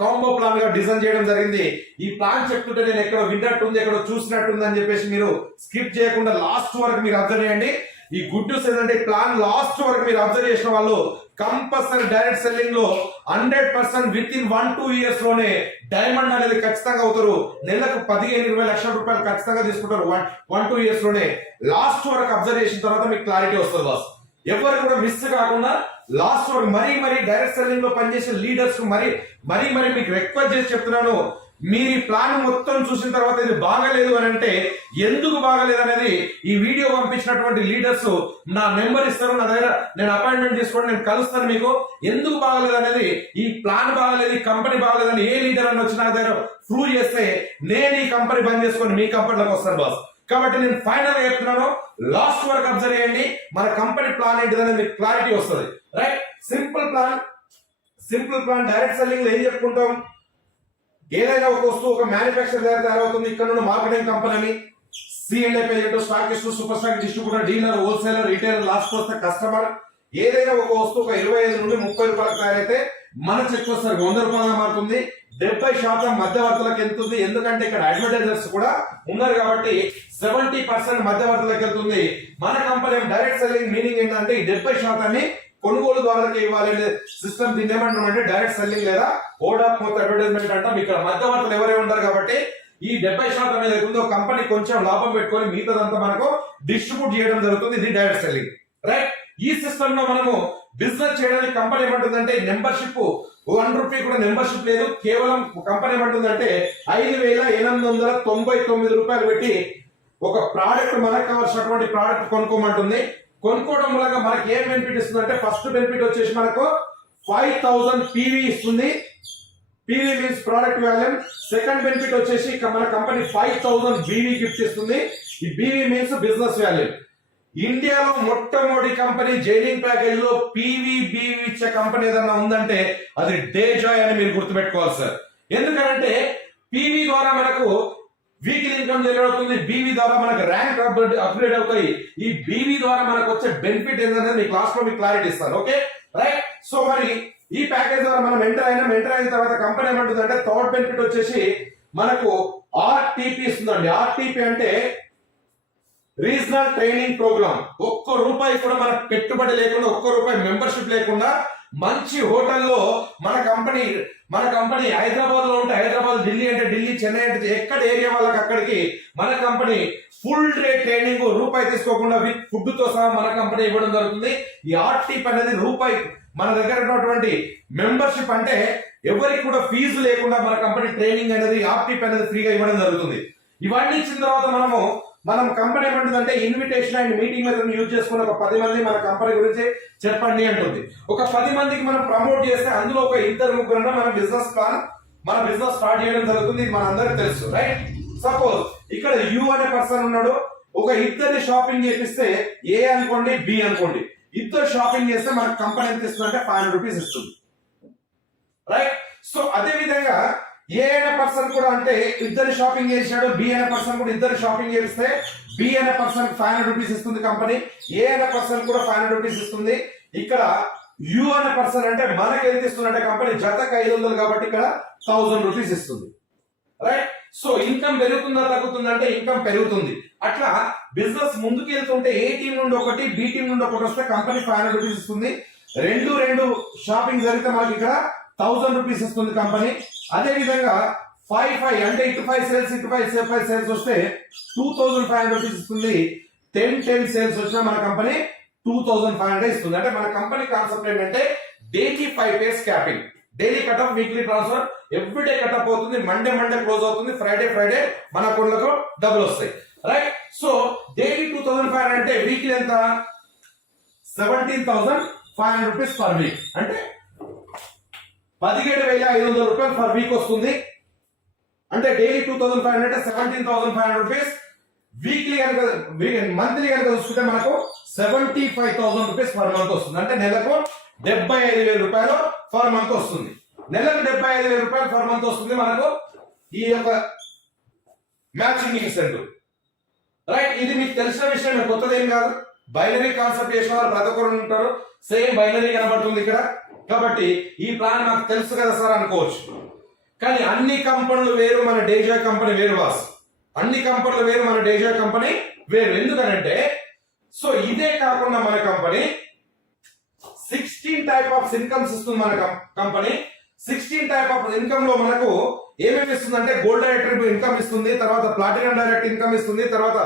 కాంబో ప్లాన్ గా డిజైన్ చేయడం జరిగింది. ఈ ప్లాన్ చెప్తుంటే నేను ఎక్కడో విన్నట్టుంది, ఎక్కడో చూసినట్టుంది అని చెప్పేసి మీరు స్కిప్ చేయకుండా లాస్ట్ వరకు మీరు అబ్జర్వ్ చేయండి. ఈ గుడ్ న్యూస్ ఏంటంటే ప్లాన్ లాస్ట్ వరకు మీరు అబ్జర్వ్ చేసిన వాళ్ళు కంపల్సరీ డైరెక్ట్ సెల్లింగ్ లో 100% విత్ ఇన్ 1-2 ఇయర్స్ లోనే డైమండ్ అనేది ఖచ్చితంగా అవుతారు. నెలకు 15-20 లక్షల రూపాయలు ఖచ్చితంగా తీసుకుంటారు 1-2 ఇయర్స్ లోనే. లాస్ట్ వరకు అబ్జర్వ్ చేసిన తర్వాత మీకు క్లారిటీ వస్తుంది బాస్. ఎవరు కూడా మిస్ కాకుండా లాస్ట్ వరకు మరీ డైరెక్ట్ సెల్లింగ్ లో పనిచేసే లీడర్స్ మరీ మీకు రిక్వెస్ట్ చేసి చెప్తున్నాను, మీరు ఈ ప్లాన్ మొత్తం చూసిన తర్వాత ఇది బాగలేదు అని అంటే ఎందుకు బాగలేదు అనేది ఈ వీడియో పంపించినటువంటి లీడర్స్ నా నెంబర్ ఇస్తారు, నా దగ్గర నేను అపాయింట్మెంట్ తీసుకోండి, నేను కలుస్తాను. మీకు ఎందుకు బాగలేదు అనేది, ఈ ప్లాన్ బాగలేదు, ఈ కంపెనీ బాగలేదని ఏ లీడర్ అని వచ్చి నా దగ్గర ప్రూవ్ చేస్తే నేను ఈ కంపెనీ బంద్ చేసుకొని మీ కంపెనీలోకి వస్తాను బాస్. కాబట్టి నేను ఫైనల్ గా చెప్తున్నాను, లాస్ట్ వరకు అబ్జర్వ్ చేయండి, మన కంపెనీ ప్లాన్ ఏంటిదని మీకు క్లారిటీ వస్తుంది, right? Simple plan direct selling లో ఏం చెప్పుకుంటాం, ఏదైనా ఒక వస్తువు ఒక మ్యానుఫ్యాక్చర్ దగ్గర తయారవుతుంది, ఇక్కడ నుండి మార్కెటింగ్ కంపెనీ అని C&A pageant, stockist, super stock, distributor, dealer, wholesaler, retailer, last వస్తే కస్టమర్. ఏదైనా ఒక వస్తువు ఒక 25 నుండి 30 రూపాయలకు తయారైతే మన చెక్ వస్తారు 100 రూపాయలుగా మారుతుంది. 70% మధ్యవర్తులకు వెళ్తుంది, ఎందుకంటే ఇక్కడ అడ్వర్టైజర్స్ కూడా ఉన్నారు కాబట్టి 70% మధ్యవర్తులకు వెళ్తుంది. మన కంపెనీ డైరెక్ట్ సెల్లింగ్ మీనింగ్ ఏంటంటే ఈ 70% కొనుగోలు ద్వారా ఇవ్వాలనే సిస్టమ్. దీన్ని ఏమంటామంటే డైరెక్ట్ సెల్లింగ్ లేదా ఓడ్ ఆఫ్ మౌత్ అడ్వర్టైజ్మెంట్ అంటాం. ఇక్కడ మధ్యవర్తులు ఎవరే ఉంటారు కాబట్టి ఈ 70% అనేది ఉందో కంపెనీ కొంచెం లాభం పెట్టుకొని మిగతాదంతా మనకు డిస్ట్రిబ్యూట్ చేయడం జరుగుతుంది. ఇది డైరెక్ట్ సెల్లింగ్, రైట్? ఈ సిస్టమ్ లో మనము బిజినెస్ చేయడానికి కంపెనీ ఏమంటుందంటే మెంబర్షిప్ 1 రూపీ కూడా మెంబర్షిప్ లేదు. కేవలం కంపెనీ ఏమంటుందంటే 5,899 రూపాయలు పెట్టి ఒక ప్రోడక్ట్ మనకు కావాల్సినటువంటి ప్రోడక్ట్ కొనుక్కోమంటుంది. కొనుక్కోవడం మూలంగా మనకి ఏం బెనిఫిట్ ఇస్తుంది అంటే ఫస్ట్ బెనిఫిట్ వచ్చేసి మనకు 5000 పీవీ ఇస్తుంది. PV means product volume. Second benefit వచ్చేసి మన కంపెనీ 5000 బీవీ గిఫ్ట్ ఇస్తుంది. ఈ బీవీ మీన్స్ బిజినెస్ వాల్యూమ్. ఇండియాలో మొట్టమొదటి కంపెనీ జైలింగ్ ప్యాకేజ్ లో బీవీ ఇచ్చే కంపెనీ ఏదన్నా ఉందంటే అది డేజాయ్ అని మీరు గుర్తుపెట్టుకోవాలి సార్. ఎందుకంటే పీవీ ద్వారా మనకు వీక్లీ ఇన్కమ్ జనరేట్ అవుతుంది, బీవీ ద్వారా మనకు ర్యాంక్ అప్గ్రేడ్ అవుతాయి. ఈ బీవీ ద్వారా మనకు వచ్చే బెనిఫిట్ ఏంటంటే మీ క్లాస్ లో మీకు క్లారిటీ ఇస్తాను, ఓకే రైట్? సో మరి ఈ ప్యాకేజ్ ద్వారా మనం ఎంటర్ అయిన తర్వాత కంపెనీ ఏమంటుంది అంటే థర్డ్ బెనిఫిట్ వచ్చేసి మనకు ఆర్టీపీ ఇస్తుందండి. ఆర్టీపీ అంటే రీజనల్ ట్రైనింగ్ ప్రోగ్రామ్. ఒక్క రూపాయి కూడా మనకు పెట్టుబడి లేకుండా, ఒక్క రూపాయి మెంబర్షిప్ లేకుండా మంచి హోటల్లో మన కంపెనీ హైదరాబాద్ లో ఉంటే హైదరాబాద్, ఢిల్లీ అంటే ఢిల్లీ, చెన్నై అంటే ఎక్కడ ఏరియా వాళ్ళకి అక్కడికి మన కంపెనీ ఫుల్ డే ట్రైనింగ్ రూపాయి తీసుకోకుండా విత్ ఫుడ్ తో సహా మన కంపెనీ ఇవ్వడం జరుగుతుంది. ఈ ఆర్టీప్ అనేది రూపాయి మన దగ్గర ఉన్నటువంటి మెంబర్షిప్ అంటే ఎవరికి కూడా ఫీజు లేకుండా మన కంపెనీ ట్రైనింగ్ అనేది ఆర్టీప్ అనేది ఫ్రీగా ఇవ్వడం జరుగుతుంది. ఇవన్నీ ఇచ్చిన తర్వాత మనం కంపెనీ ఏమంటుందంటే invitation and meeting method use చేసుకుని ఒక 10 మంది మన కంపెనీ గురించి చెప్పండి అంటుంది. ఒక 10 మందికి మనం ప్రమోట్ చేస్తే అందులో ఒక 2-3 మన బిజినెస్ స్టార్ట్ చేయడం జరుగుతుంది. ఇది మన అందరికి తెలుసు, రైట్? సపోజ్ ఇక్కడ యు అనే పర్సన్ ఉన్నాడు, ఒక 2 షాపింగ్ చేపిస్తే ఏ అనుకోండి, బి అనుకోండి, 2 షాపింగ్ చేస్తే మన కంపెనీ ఎంత ఇస్తుందంటే 500 రూపీస్ ఇస్తుంది, రైట్? సో అదే విధంగా ఏ అనే పర్సన్ కూడా అంటే 2 షాపింగ్ చేశాడు, బి అనే పర్సన్ కూడా 2 షాపింగ్ చేస్తే బి అనే పర్సన్ 500 రూపీస్ ఇస్తుంది కంపెనీ, ఏ అనే పర్సన్ కూడా 500 రూపీస్ ఇస్తుంది. ఇక్కడ యు అనే పర్సన్ అంటే మనకి ఎంత ఇస్తుంది అంటే కంపెనీ జతకు 500 కాబట్టి ఇక్కడ 1000 రూపీస్ ఇస్తుంది, రైట్. సో ఇన్కమ్ పెరుగుతుందా తగ్గుతుందా అంటే ఇన్కమ్ పెరుగుతుంది. అట్లా బిజినెస్ ముందుకు వెళ్తుంటే ఏ టీం నుండి ఒకటి బి టీం నుండి ఒకటి వస్తే కంపెనీ 500 రూపీస్ ఇస్తుంది. రెండు షాపింగ్ జరిగితే మనకి ఇక్కడ 1000 రూపీస్ ఇస్తుంది కంపెనీ. అదే విధంగా 5 అంటే ఇటు 5 సేల్స్ ఇటు 5 సేల్స్ వస్తే 2500 రూపీస్ ఇస్తుంది. 10 సేల్స్ వచ్చినా మన కంపెనీ 2500 ఇస్తుంది. అంటే మన కంపెనీ కాన్సెప్ట్ ఏంటంటే daily 5 pairs capping, daily cutoff, weekly transfer, everyday cutoff అవుతుంది, మండే క్లోజ్ అవుతుంది, ఫ్రైడే మన అకౌంట్లకు డబ్బులు వస్తాయి. రైట్. సో డైలీ 2500 అంటే వీక్లీ ఎంత 17,500 రూపీస్ పర్ వీక్, అంటే 17,500 రూపాయలు పర్ వీక్ వస్తుంది. అంటే డైలీ 2500 అంటే 17,500 రూపీస్. వీక్లీ కనుక మంత్లీ కనుక చూసుకుంటే మనకు 75,000 రూపీస్ పర్ మంత్ వస్తుంది. అంటే నెలకు 75,000 రూపాయలు పర్ మంత్ వస్తుంది. నెలకు 75,000 రూపాయలు పర్ మంత్ వస్తుంది మనకు ఈ యొక్క మ్యాచింగ్ ఇన్సెంటివ్. రైట్. ఇది మీకు తెలిసిన విషయం, కొత్తది ఏం కాదు. బైనరీ కాన్సెప్ట్ చేసిన వాళ్ళు ప్రతి ఒక్కరు ఉంటారు, సేమ్ బైనరీ కనబడుతుంది ఇక్కడ. కాబట్టి ఈ ప్లాన్ నాకు తెలుసు కదా సార్ అనుకోవచ్చు. కానీ అన్ని కంపెనీలు వేరు, మన డేజాయ్ కంపెనీ వేరు బాస్. అన్ని కంపెనీలు వేరు, మన డేజాయ్ కంపెనీ వేరు. ఎందుకనంటే సో ఇదే కాకుండా మన కంపెనీ 16 టైప్ ఆఫ్ ఇన్కమ్స్ ఇస్తుంది. మన కంపెనీ 16 టైప్ ఆఫ్ ఇన్కమ్ లో మనకు ఏమేమి ఇస్తుందంటే గోల్డ్ డైరెక్ట్ ఇన్కమ్ ఇస్తుంది, తర్వాత ప్లాటినం డైరెక్ట్ ఇన్కమ్ ఇస్తుంది, తర్వాత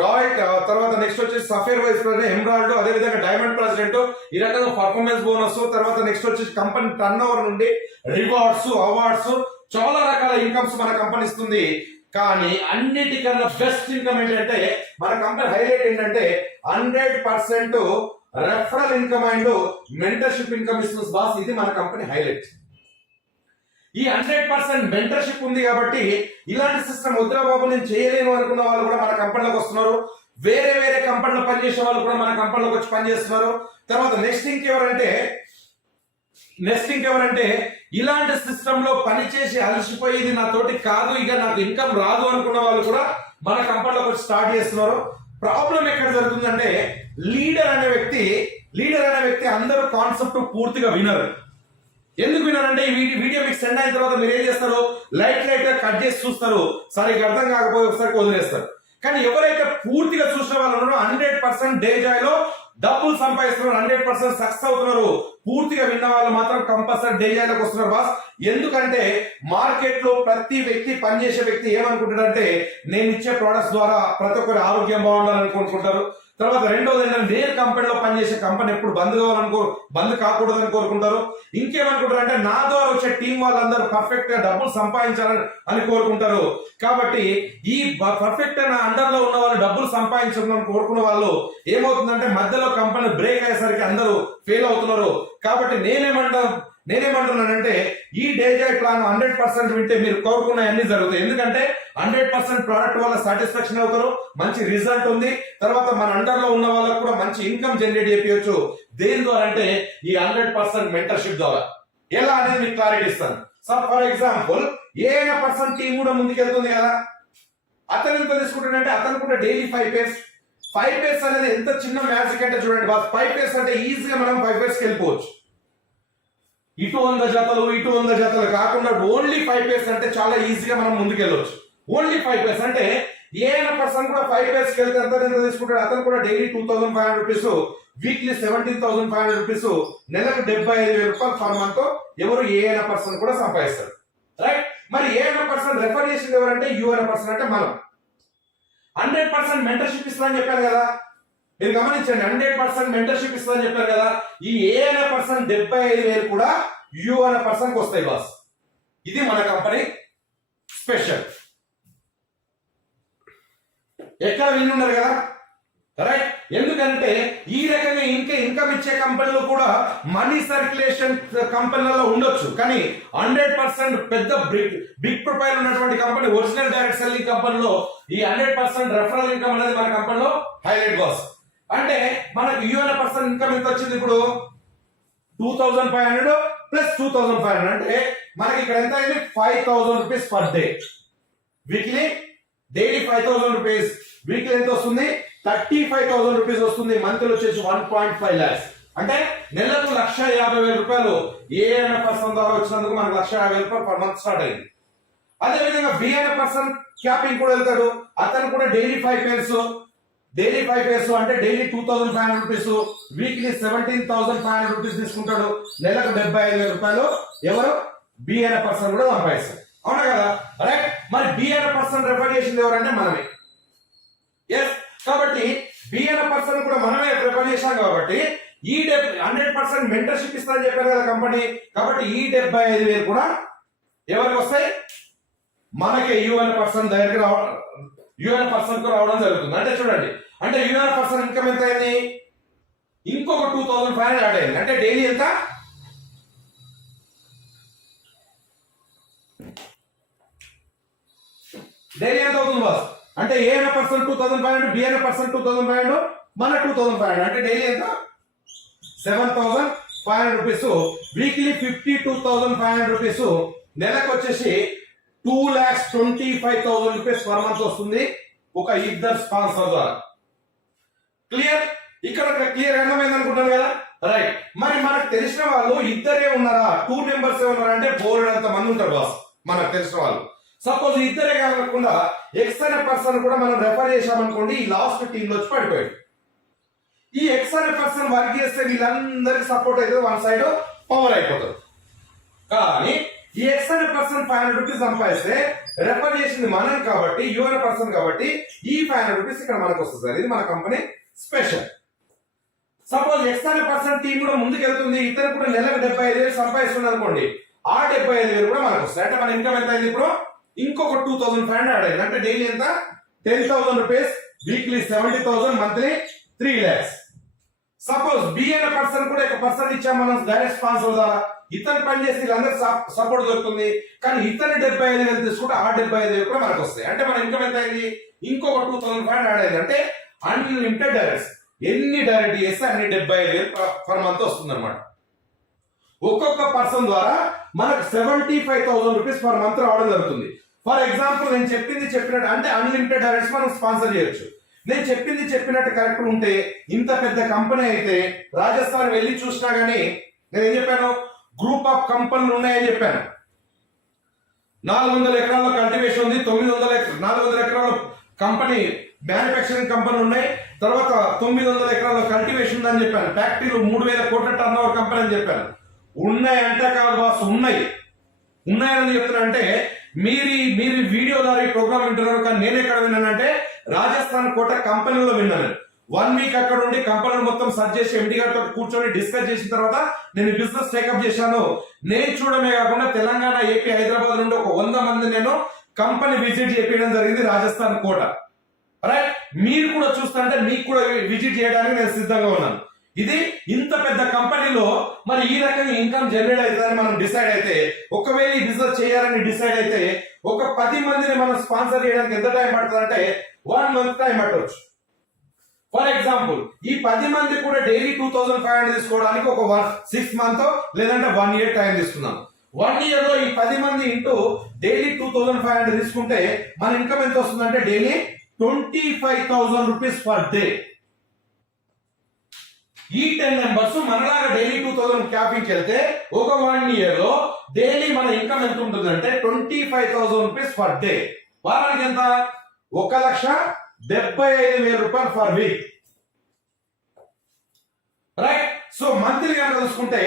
రాయల్, తర్వాత నెక్స్ట్ వచ్చేసి సఫేర్ వైస్ ప్రెసిడెంట్, ఎమరాల్డ్, అదే విధంగా డైమండ్ ప్రెసిడెంట్, ఈ రకంగా పర్ఫార్మెన్స్ బోనస్, తర్వాత నెక్స్ట్ వచ్చేసి కంపెనీ టర్న్ ఓవర్ నుండి రివార్డ్స్, అవార్డ్స్, చాలా రకాల ఇన్కమ్స్ మన కంపెనీ ఇస్తుంది. కానీ అన్నిటికన్నా బెస్ట్ ఇన్కమ్ ఏంటంటే మన కంపెనీ హైలైట్ ఏంటంటే 100% referral income and mentorship income ఇస్తుంది బాస్. ఇది మన కంపెనీ హైలైట్. ఈ 100% మెంటర్షిప్ ఉంది కాబట్టి ఇలాంటి సిస్టమ్ వద్దురా బాబు నేను చేయలేను అనుకున్న వాళ్ళు కూడా మన కంపెనీలోకి వస్తున్నారు. వేరే కంపెనీలో పనిచేసే వాళ్ళు కూడా మన కంపెనీలోకి వచ్చి పనిచేస్తున్నారు. తర్వాత నెక్స్ట్ ఇంకెవరంటే ఇలాంటి సిస్టమ్ లో పనిచేసి అలసిపోయేది నాతోటి కాదు, ఇక నాకు ఇన్కమ్ రాదు అనుకున్న వాళ్ళు కూడా మన కంపెనీలోకి వచ్చి స్టార్ట్ చేస్తున్నారు. ప్రాబ్లం ఎక్కడ జరుగుతుందంటే లీడర్ అనే వ్యక్తి అందరూ కాన్సెప్ట్ పూర్తిగా వినరు. ఎందుకు వినారంటే ఈ వీడియో మీకు సెండ్ అయిన తర్వాత మీరు ఏం చేస్తారు, లైట్ గా కట్ చేసి చూస్తారు, సరిగ్గా అర్థం కాకపోతే ఒకసారి వదిలేస్తారు. కానీ ఎవరైతే పూర్తిగా చూసిన వాళ్ళు ఉన్నారో 100% డేజాయ్ లో డబ్బులు సంపాదిస్తున్నారు, 100% సక్సెస్ అవుతున్నారు, పూర్తిగా విన్న వాళ్ళు మాత్రం కంపల్సరీ డేజాయ్ లోకి వస్తున్నారు బాస్. ఎందుకంటే మార్కెట్ లో ప్రతి వ్యక్తి, పనిచేసే వ్యక్తి ఏమనుకుంటాడంటే నేను ఇచ్చే ప్రొడక్ట్స్ ద్వారా ప్రతి ఒక్కరి ఆరోగ్యం బాగుండాలని కోరుకుంటారు. తర్వాత రెండోది ఏంటంటే నేను కంపెనీలో పనిచేసే కంపెనీ ఎప్పుడు బంద్ కాకూడదని కోరుకుంటారు. ఇంకేమనుకుంటారు అంటే నా ద్వారా వచ్చే టీం వాళ్ళందరూ పర్ఫెక్ట్ గా డబ్బులు సంపాదించాలని కోరుకుంటారు. కాబట్టి ఈ పర్ఫెక్ట్ నా అండర్ లో ఉన్న వాళ్ళు డబ్బులు సంపాదించాలని కోరుకున్న వాళ్ళు ఏమవుతుందంటే మధ్యలో కంపెనీ బ్రేక్ అయ్యేసరికి అందరూ ఫెయిల్ అవుతున్నారు. కాబట్టి నేనేమంటున్నానంటే ఈ డేజాయ్ ప్లాన్ 100% వింటే మీరు కోరుకున్న అన్ని జరుగుతాయి. ఎందుకంటే 100% ప్రోడక్ట్ వల్ల సాటిస్ఫాక్షన్ అవుతారు, మంచి రిజల్ట్ ఉంది. తర్వాత మన అండర్ లో ఉన్న వాళ్ళకు కూడా మంచి ఇన్కమ్ జనరేట్ చేయొచ్చు. దేని ద్వారా అంటే ఈ 100% మెంటర్షిప్ ద్వారా. ఎలా అనేది మీకు క్లారిటీ ఇస్తాను. సో ఫర్ ఎగ్జాంపుల్ ఏదైనా పర్సన్ టీం కూడా ముందుకెళ్తుంది కదా, అతను ఎంత తీసుకుంటాడంటే అతను కూడా డైలీ 5 పేస్ అనేది ఎంత చిన్న మ్యాజిక్ అంటే చూడండి బాస్. 5 పేస్ అంటే ఈజీగా మనం 5 పేస్కి వెళ్ళిపోవచ్చు. ఇటు 100 జతలు కాకుండా ఓన్లీ 5 పేస్ అంటే చాలా ఈజీగా మనం ముందుకెళ్ళవచ్చు. ఓన్లీ 5 పేస్ అంటే ఏదైనా పర్సన్ కూడా 5 పేస్కి వెళ్తే ఎంత తీసుకుంటాడు, అతను కూడా డైలీ 2,500 రూపీస్, వీక్లీ 17,500 రూపీస్, నెలకు 75,000 రూపాయలు పర్ మంత్ ఎవరు ఏదైనా పర్సన్ కూడా సంపాదిస్తారు. రైట్. మరి ఏదైనా పర్సన్ రెఫర్ చేసింది ఎవరంటే యువర్ పర్సన్ అంటే మనం. 100% మెంటర్షిప్ ఇస్తామని చెప్పాను కదా, మీరు గమనించండి. 100% మెంటర్షిప్ ఇస్తామని చెప్పారు కదా. ఈ ఏదైనా పర్సన్ 75,000 కూడా యూ అనే పర్సన్ కి వస్తాయి బాస్. ఇది మన కంపెనీ స్పెషల్. ఎక్కడ వినున్నారు కదా, రైట్. ఎందుకంటే ఈ రకంగా ఇన్కమ్ ఇచ్చే కంపెనీలు కూడా మనీ సర్క్యులేషన్ కంపెనీలలో ఉండొచ్చు, కానీ 100% పెద్ద బిగ్ ప్రొఫైల్ ఉన్నటువంటి కంపెనీ, ఒరిజినల్ డైరెక్ట్ సెల్లింగ్ కంపెనీలో ఈ 100% రెఫరల్ ఇన్కమ్ అనేది మన కంపెనీలో హైలైట్ బాస్. అంటే మనకు యూఎన్ పర్సన్ ఇన్కమ్ ఎంత వచ్చింది ఇప్పుడు 2,500 ప్లస్ 2,500 అంటే మనకి ఇక్కడ ఎంత అయింది 5,000 rupees per day. Weekly daily 5,000 rupees, weekly ఎంత వస్తుంది 35,000 రూపీస్ వస్తుంది. మంత్లీ వచ్చేసి 1.5 lakhs. అంటే నెలకు 1,50,000 రూపాయలు ఏ పర్సన్ ద్వారా వచ్చినందుకు మనకు 1,50,000 రూపాయలు పర్ మంత్ స్టార్ట్ అయింది. అదే విధంగా బి అనే పర్సన్ క్యాపింగ్ కూడా వెళ్తాడు, అతను కూడా డైలీ 5 పేర్స్, అంటే డైలీ 2500 రూపీస్, వీక్లీ 17,500 రూపీస్ తీసుకుంటాడు, నెలకు 75,000 రూపాయలు ఎవరు బి అనే పర్సన్ కూడా సంపాదిస్తాడు. అవునా కదా? రైట్. మరి బి అనే పర్సన్ రెఫర్ చేసింది ఎవరంటే మనమే. ఎస్, కాబట్టి బి అనే పర్సన్ కూడా మనమే రెఫర్ చేశాం కాబట్టి ఈ 100% మెంటర్షిప్ ఇస్తానని చెప్పారు కదా కంపెనీ, కాబట్టి ఈ 75,000 కూడా ఎవరికి వస్తాయి? మనకే యువన్ పర్సన్ దగ్గరికి రావడం, యువన్ పర్సన్ కు రావడం జరుగుతుంది. అంటే చూడండి, అంటే యువన్ పర్సన్ ఇన్కమ్ ఎంత అయింది? ఇంకొక 2,500 యాడ్ అయింది. అంటే డైలీ ఎంత? డైలీ ఎంత అవుతుంది బాస్? అంటే ఏ అనే పర్సన్ 2,500, బి అనే పర్సన్ 2,500, మన 2,500, అంటే డైలీ ఎంత? 7,500 రూపీస్, వీక్లీ 52,500 రూపీస్, నెలకు వచ్చేసి 2,25,000 రూపీస్ పర్ మంత్ వస్తుంది ఒక ఇద్దరు స్పాన్సర్ ద్వారా. క్లియర్? ఇక్కడ క్లియర్ అర్థమైంది అనుకుంటాను కదా? రైట్. మరి మనకు తెలిసిన వాళ్ళు ఇద్దరే ఉన్నారా? 2 మెంబర్స్ ఉన్నారా అంటే బోర్డు అంత మంది ఉంటారు బాస్ మనకు తెలిసిన వాళ్ళు. సపోజ్ ఇద్దరే కాకుండా ఎక్స్ అనే పర్సన్ కూడా మనం రెఫర్ చేసామనుకోండి, ఈ లాస్ట్ టీమ్ లో వచ్చి పడిపోయాడు. ఈ ఎక్స్ అనే పర్సన్ వర్క్ చేస్తే వీళ్ళందరికి సపోర్ట్ అయితే వన్ సైడ్ పవర్ అయిపోతుంది. కానీ ఈ ఎక్స్ అనే పర్సన్ 500 రూపీస్ సంపాదిస్తే రెఫర్ చేసింది మనం కాబట్టి, యు అనే పర్సన్ కాబట్టి ఈ 500 రూపీస్ ఇక్కడ మనకు వస్తుంది సార్. ఇది మన కంపెనీ స్పెషల్. సపోజ్ ఎక్స్ అనే పర్సన్ టీం కూడా ముందుకు వెళ్తుంది, ఇతను కూడా నెలకు 75,000 సంపాదిస్తుంది అనుకోండి, ఆ 75,000 కూడా మనకు వస్తాయి. అంటే మన ఇన్కమ్ ఎంత అయింది? ఇప్పుడు ఇంకొక 2,500 యాడ్ అయింది. అంటే డైలీ ఎంత? 10,000 rupees, weekly 70,000, monthly 3 lakhs. Suppose B అనే పర్సన్ కూడా ఒక పర్సన్ ఇచ్చాం మనం డైరెక్ట్ స్పాన్సర్ ద్వారా, ఇతను పని చేసి వీళ్ళందరూ సపోర్ట్ దొరుకుతుంది, కానీ ఇతను 75,000 తీసుకుంటే ఆ 75,000 కూడా మనకు వస్తాయి. అంటే మన ఇన్కమ్ ఎంత అయింది? ఇంకొక 2,500 యాడ్ అయింది. అంటే అన్లిమిటెడ్ డైరెక్ట్స్, ఎన్ని డైరెక్ట్ చేస్తే అన్ని 75,000 పర్ మంత్ వస్తుంది అనమాట. ఒక్కొక్క పర్సన్ ద్వారా మనకు 75,000 రూపీస్ పర్ మంత్ రావడం జరుగుతుంది. ఫర్ ఎగ్జాంపుల్ నేను చెప్పినట్టు అంటే అన్లిమిటెడ్ డైరెక్ట్స్ మనం స్పాన్సర్ చేయొచ్చు. నేను చెప్పినట్టు కరెక్ట్ ఉంటే, ఇంత పెద్ద కంపెనీ అయితే రాజస్థాన్ వెళ్ళి చూసినా గానీ నేను ఏం చెప్పాను? గ్రూప్ ఆఫ్ కంపెనీలు ఉన్నాయని చెప్పాను. 400 ఎకరాల్లో కల్టివేషన్ ఉంది, 400 ఎకరాల్లో కంపెనీ మ్యానుఫ్యాక్చరింగ్ కంపెనీలు ఉన్నాయి, తర్వాత 900 ఎకరాల్లో కల్టివేషన్ ఉందని చెప్పాను. ఫ్యాక్టరీలు 3,000 కోట్ల టర్న్ ఓవర్ కంపెనీ అని చెప్పాను. ఉన్నాయంటే కాదు బాస్, ఉన్నాయని చెప్తున్నా. అంటే మీరు వీడియో ద్వారా ఈ ప్రోగ్రామ్ వింటున్నారు, కానీ నేను ఎక్కడ విన్నానంటే రాజస్థాన్ కోట కంపెనీలో విన్నాను. 1 వీక్ అక్కడ ఉండి కంపెనీ మొత్తం సర్చ్ చేసి ఎండి గారితో కూర్చొని డిస్కస్ చేసిన తర్వాత నేను బిజినెస్ టేకప్ చేశాను. నేను చూడమే కాకుండా తెలంగాణ, ఏపీ, హైదరాబాద్ నుండి ఒక 100 మంది నేను కంపెనీ విజిట్ చేయడం జరిగింది రాజస్థాన్ కోట. రైట్. మీరు కూడా చూస్తారంటే మీకు కూడా విజిట్ చేయడానికి నేను సిద్ధంగా ఉన్నాను. ఇది ఇంత పెద్ద కంపెనీలో మరి ఈ రకంగా ఇన్కమ్ జనరేట్ అవుతుందని మనం డిసైడ్ అయితే, ఒకవేళ ఈ బిజినెస్ చేయాలని డిసైడ్ అయితే ఒక 10 మందిని మనం స్పాన్సర్ చేయడానికి ఎంత టైం పడుతుంది అంటే 1 month టైం పట్టవచ్చు. ఫర్ ఎగ్జాంపుల్ ఈ 10 మంది కూడా డైలీ 2,500 తీసుకోవడానికి ఒక 6 months లేదంటే 1 year టైం తీసుకుందాం. 1 year లో ఈ 10 మంది ఇంటూ డైలీ 2,500 తీసుకుంటే మన ఇన్కమ్ ఎంత వస్తుందంటే డైలీ 25,000 రూపీస్ పర్ డే. ఈ 10 మెంబర్స్ మనలాగా డైలీ 2,000 క్యాపింగ్కి వెళ్తే ఒక 1 year లో డైలీ మన ఇన్కమ్ ఎంత ఉంటుందంటే 25,000 రూపీస్ పర్ డే. వారానికి ఎంత? 1,75,000 రూపాయలు per week. Right. So monthly కనుక చూసుకుంటే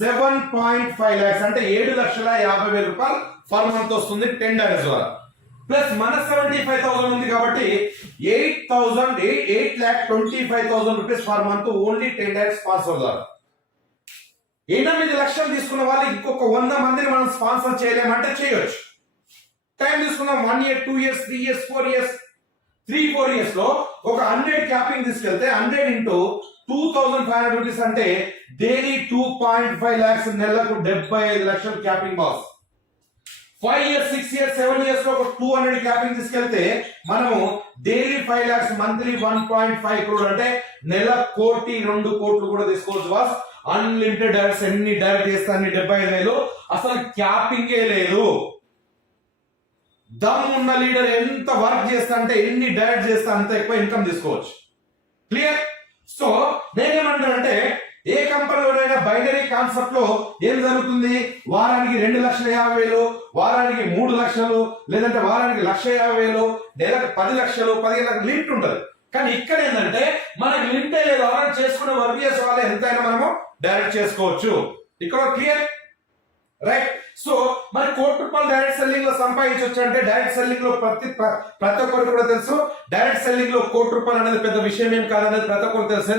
7.5 lakhs అంటే 7,50,000 రూపాయలు పర్ మంత్ వస్తుంది 10 days ద్వారా. ప్లస్ మన 75,000 ఉంది కాబట్టి 8,25,000 rupees per month only 10 days sponsor ద్వారా. 8 లక్షలు తీసుకున్న వాళ్ళు ఇంకొక 100 మందిని మనం స్పాన్సర్ చేయలేమంటే చేయొచ్చు. టైం తీసుకున్నాం 1 year, 2 years, 3 years, 4 years. 3-4 years లో ఒక 100 క్యాపింగ్ తీసుకెళ్తే 100 into 2,500 రూపీస్ అంటే డైలీ 2.5 lakhs, నెలకు 75 లక్షలు capping boss. 5 years, 6 years, 7 years లో ఒక 200 క్యాపింగ్ తీసుకెళ్తే మనము డైలీ 5 lakhs, మంత్లీ 1.5 crore అంటే నెల 1,02 కోట్లు కూడా తీసుకోవచ్చు బాస్. అన్లిమిటెడ్ డైరెక్ట్స్, ఎన్ని డైరెక్ట్ చేస్తే అన్ని 75,000. అసలు క్యాపింగే లేదు. దమ్ ఉన్న లీడర్ ఎంత వర్క్ చేస్తా అంటే ఎన్ని డైరెక్ట్ చేస్తా అంత ఎక్కువ ఇన్కమ్ తీసుకోవచ్చు. క్లియర్? సో నేనేమంటానంటే ఏ కంపెనీలోనైనా బైనరీ కాన్సెప్ట్ లో ఏం జరుగుతుంది, వారానికి 2,50,000, వారానికి 3 లక్షలు, లేదంటే వారానికి 1,50,000, నెలకు 10 లక్షలు, 15 లక్షలు లిమిట్ ఉంటుంది. కానీ ఇక్కడ ఏంటంటే మనకి లిమిటే లేదు, ఎవరైనా చేసుకునే వర్క్ చేసే వాళ్ళు ఎంతైనా మనము డైరెక్ట్ చేసుకోవచ్చు. ఇక్కడ క్లియర్ రైట్. సో మరి ₹1,00,00,000 డైరెక్ట్ సెల్లింగ్ లో సంపాదించవచ్చు అంటే డైరెక్ట్ సెల్లింగ్ లో ప్రతి ఒక్కరికి కూడా తెలుసు, డైరెక్ట్ సెల్లింగ్ లో ₹1,00,00,000 అనేది పెద్ద విషయం ఏం కాదనేది ప్రతి ఒక్కరికి తెలుసు.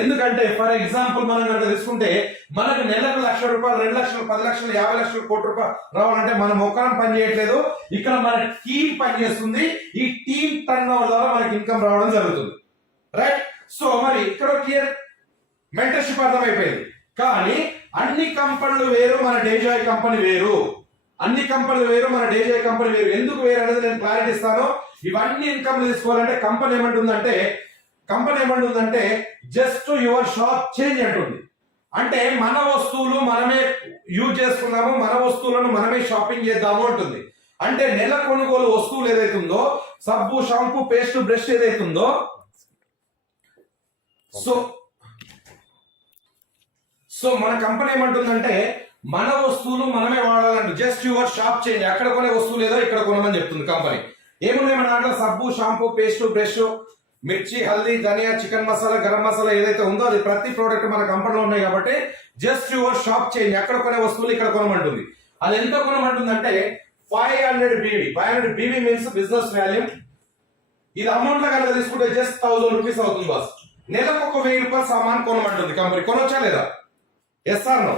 ఎందుకంటే ఫర్ ఎగ్జాంపుల్ మనం కనుక తీసుకుంటే మనకు నెలకు ₹1,00,000, 2 లక్షలు, 10 లక్షలు, 50 లక్షలు, ₹1,00,00,000 రావాలంటే మనం ఒక్కరం పని చేయట్లేదు, ఇక్కడ మన టీం పని చేస్తుంది. ఈ టీం టర్న్ ఓవర్ ద్వారా మనకి ఇన్కమ్ రావడం జరుగుతుంది రైట్. సో మరి ఇక్కడ క్లియర్ మెంటర్షిప్ అర్థమైపోయింది. కానీ అన్ని కంపెనీలు వేరు, మన డేజాయ్ కంపెనీ వేరు. అన్ని కంపెనీలు వేరు, మన డేజాయ్ కంపెనీ వేరు. ఎందుకు వేరు అనేది నేను క్లారిటీ ఇస్తాను. ఇవన్నీ ఇన్కమ్ తీసుకోవాలంటే కంపెనీ ఏమంటుందంటే జస్ట్ యువర్ షాప్ చేంజ్ అంటుంది. అంటే మన వస్తువులు మనమే యూజ్ చేసుకున్నాము, మన వస్తువులను మనమే షాపింగ్ చేద్దాము అంటుంది. అంటే నెల కొనుగోలు వస్తువులు ఏదైతుందో, సబ్బు, షాంపూ, పేస్ట్, బ్రష్ ఏదైతుందో, సో మన కంపెనీ ఏమంటుందంటే మన వస్తువులు మనమే వాడాలంటే జస్ట్ యువర్ షాప్ చేంజ్. అక్కడ కొనే వస్తువు లేదో ఇక్కడ కొనమని చెప్తుంది కంపెనీ. ఏమున్నాయి మన దాంట్లో? సబ్బు, షాంపూ, పేస్ట్, బ్రష్, మిర్చి, హల్దీ, ధనియా, చికెన్ మసాలా, గరం మసాలా ఏదైతే ఉందో అది ప్రతి ప్రోడక్ట్ మన కంపెనీలో ఉన్నాయి. కాబట్టి జస్ట్ యువర్ షాప్ చేంజ్, అక్కడ కొనే వస్తువులు ఇక్కడ కొనమంటుంది. అది ఎంత కొనమంటుంది అంటే 500 BV. 500 BV means business volume. ఇది అమౌంట్ లో కనుక తీసుకుంటే జస్ట్ ₹1,000 అవుతుంది బాస్. నెలకు ₹1,000 సామాన్ కొనమంటుంది కంపెనీ. కొనొచ్చా లేదా? Yes are no?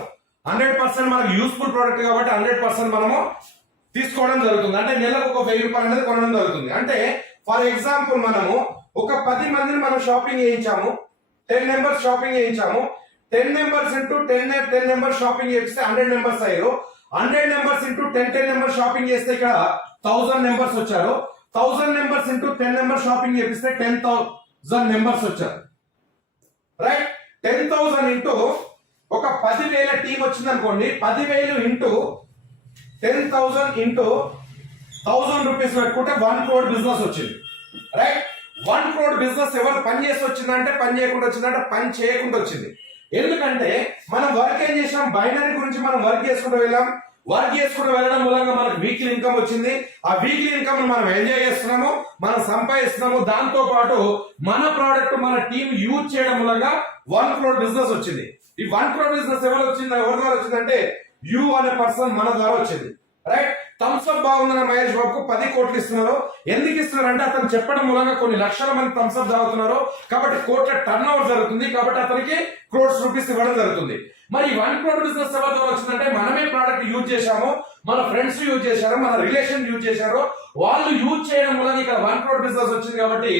100% మనకు యూస్ఫుల్ ప్రోడక్ట్ కాబట్టి 100% మనము తీసుకోవడం జరుగుతుంది. అంటే నెలకు ₹1,000 అనేది కొనడం జరుగుతుంది. అంటే ఫర్ ఎగ్జాంపుల్ మనము ఒక 10 మందిని మనం షాపింగ్ చేయించాము, 10 మెంబర్స్ షాపింగ్ చేయించాము. 10 మెంబర్స్ ఇంటూ 10 మెంబర్స్ షాపింగ్ చేస్తే 100 మెంబర్స్ అయ్యారు. 100 మెంబర్స్ ఇంటూ 10 మెంబర్స్ షాపింగ్ చేస్తే ఇక్కడ 1000 మెంబర్స్ వచ్చారు. 1000 మెంబర్స్ ఇంటూ 10 మెంబర్స్ షాపింగ్ చేపిస్తే 10,000 మెంబర్స్ వచ్చారు రైట్. 10,000 ఇంటూ ఒక 10,000 టీం వచ్చింది అనుకోండి, 10,000 ఇంటూ 10,000 ఇంటూ ₹1,000 పెట్టుకుంటే 1 crore బిజినెస్ వచ్చింది రైట్. 1 crore బిజినెస్ ఎవరు పని చేసి వచ్చిందంటే, పని చేయకుండా వచ్చిందంటే పని చేయకుండా వచ్చింది. ఎందుకంటే మనం వర్క్ ఏం చేసాం, బైనరీ గురించి మనం వర్క్ చేసుకుంటూ వెళ్ళాం. వర్క్ చేసుకుంటూ వెళ్ళడం మూలంగా మనకు వీక్లీ ఇన్కమ్ వచ్చింది. ఆ వీక్లీ ఇన్కమ్ మనం ఎంజాయ్ చేస్తున్నాము, మనం సంపాదిస్తున్నాము. దాంతో పాటు మన ప్రోడక్ట్ మన టీం యూజ్ చేయడం మూలంగా 1 crore బిజినెస్ వచ్చింది. ఈ 1 crore బిజినెస్ ఎవరి ద్వారా వచ్చిందంటే యూ అనే పర్సన్ మన ద్వారా వచ్చింది రైట్. థమ్స్ అప్ బాగుందన్న మహేష్ బాబుకు 10 కోట్లు ఇస్తున్నారు. ఎందుకు ఇస్తున్నారు అంటే అతను చెప్పడం మూలంగా కొన్ని లక్షల మంది థమ్స్ అప్ తాగుతున్నారు కాబట్టి కోట్ల టర్న్ ఓవర్ జరుగుతుంది. కాబట్టి అతనికి ₹1,00,00,000 ఇవ్వడం జరుగుతుంది. మరి 1 crore బిజినెస్ ఎవరి ద్వారా వచ్చిందంటే మనమే ప్రోడక్ట్ యూజ్ చేశాము, మన ఫ్రెండ్స్ యూజ్ చేశారు, మన రిలేషన్ యూజ్ చేశారు. వాళ్ళు యూజ్ చేయడం మూలంగా ఇక్కడ 1 crore బిజినెస్ వచ్చింది. కాబట్టి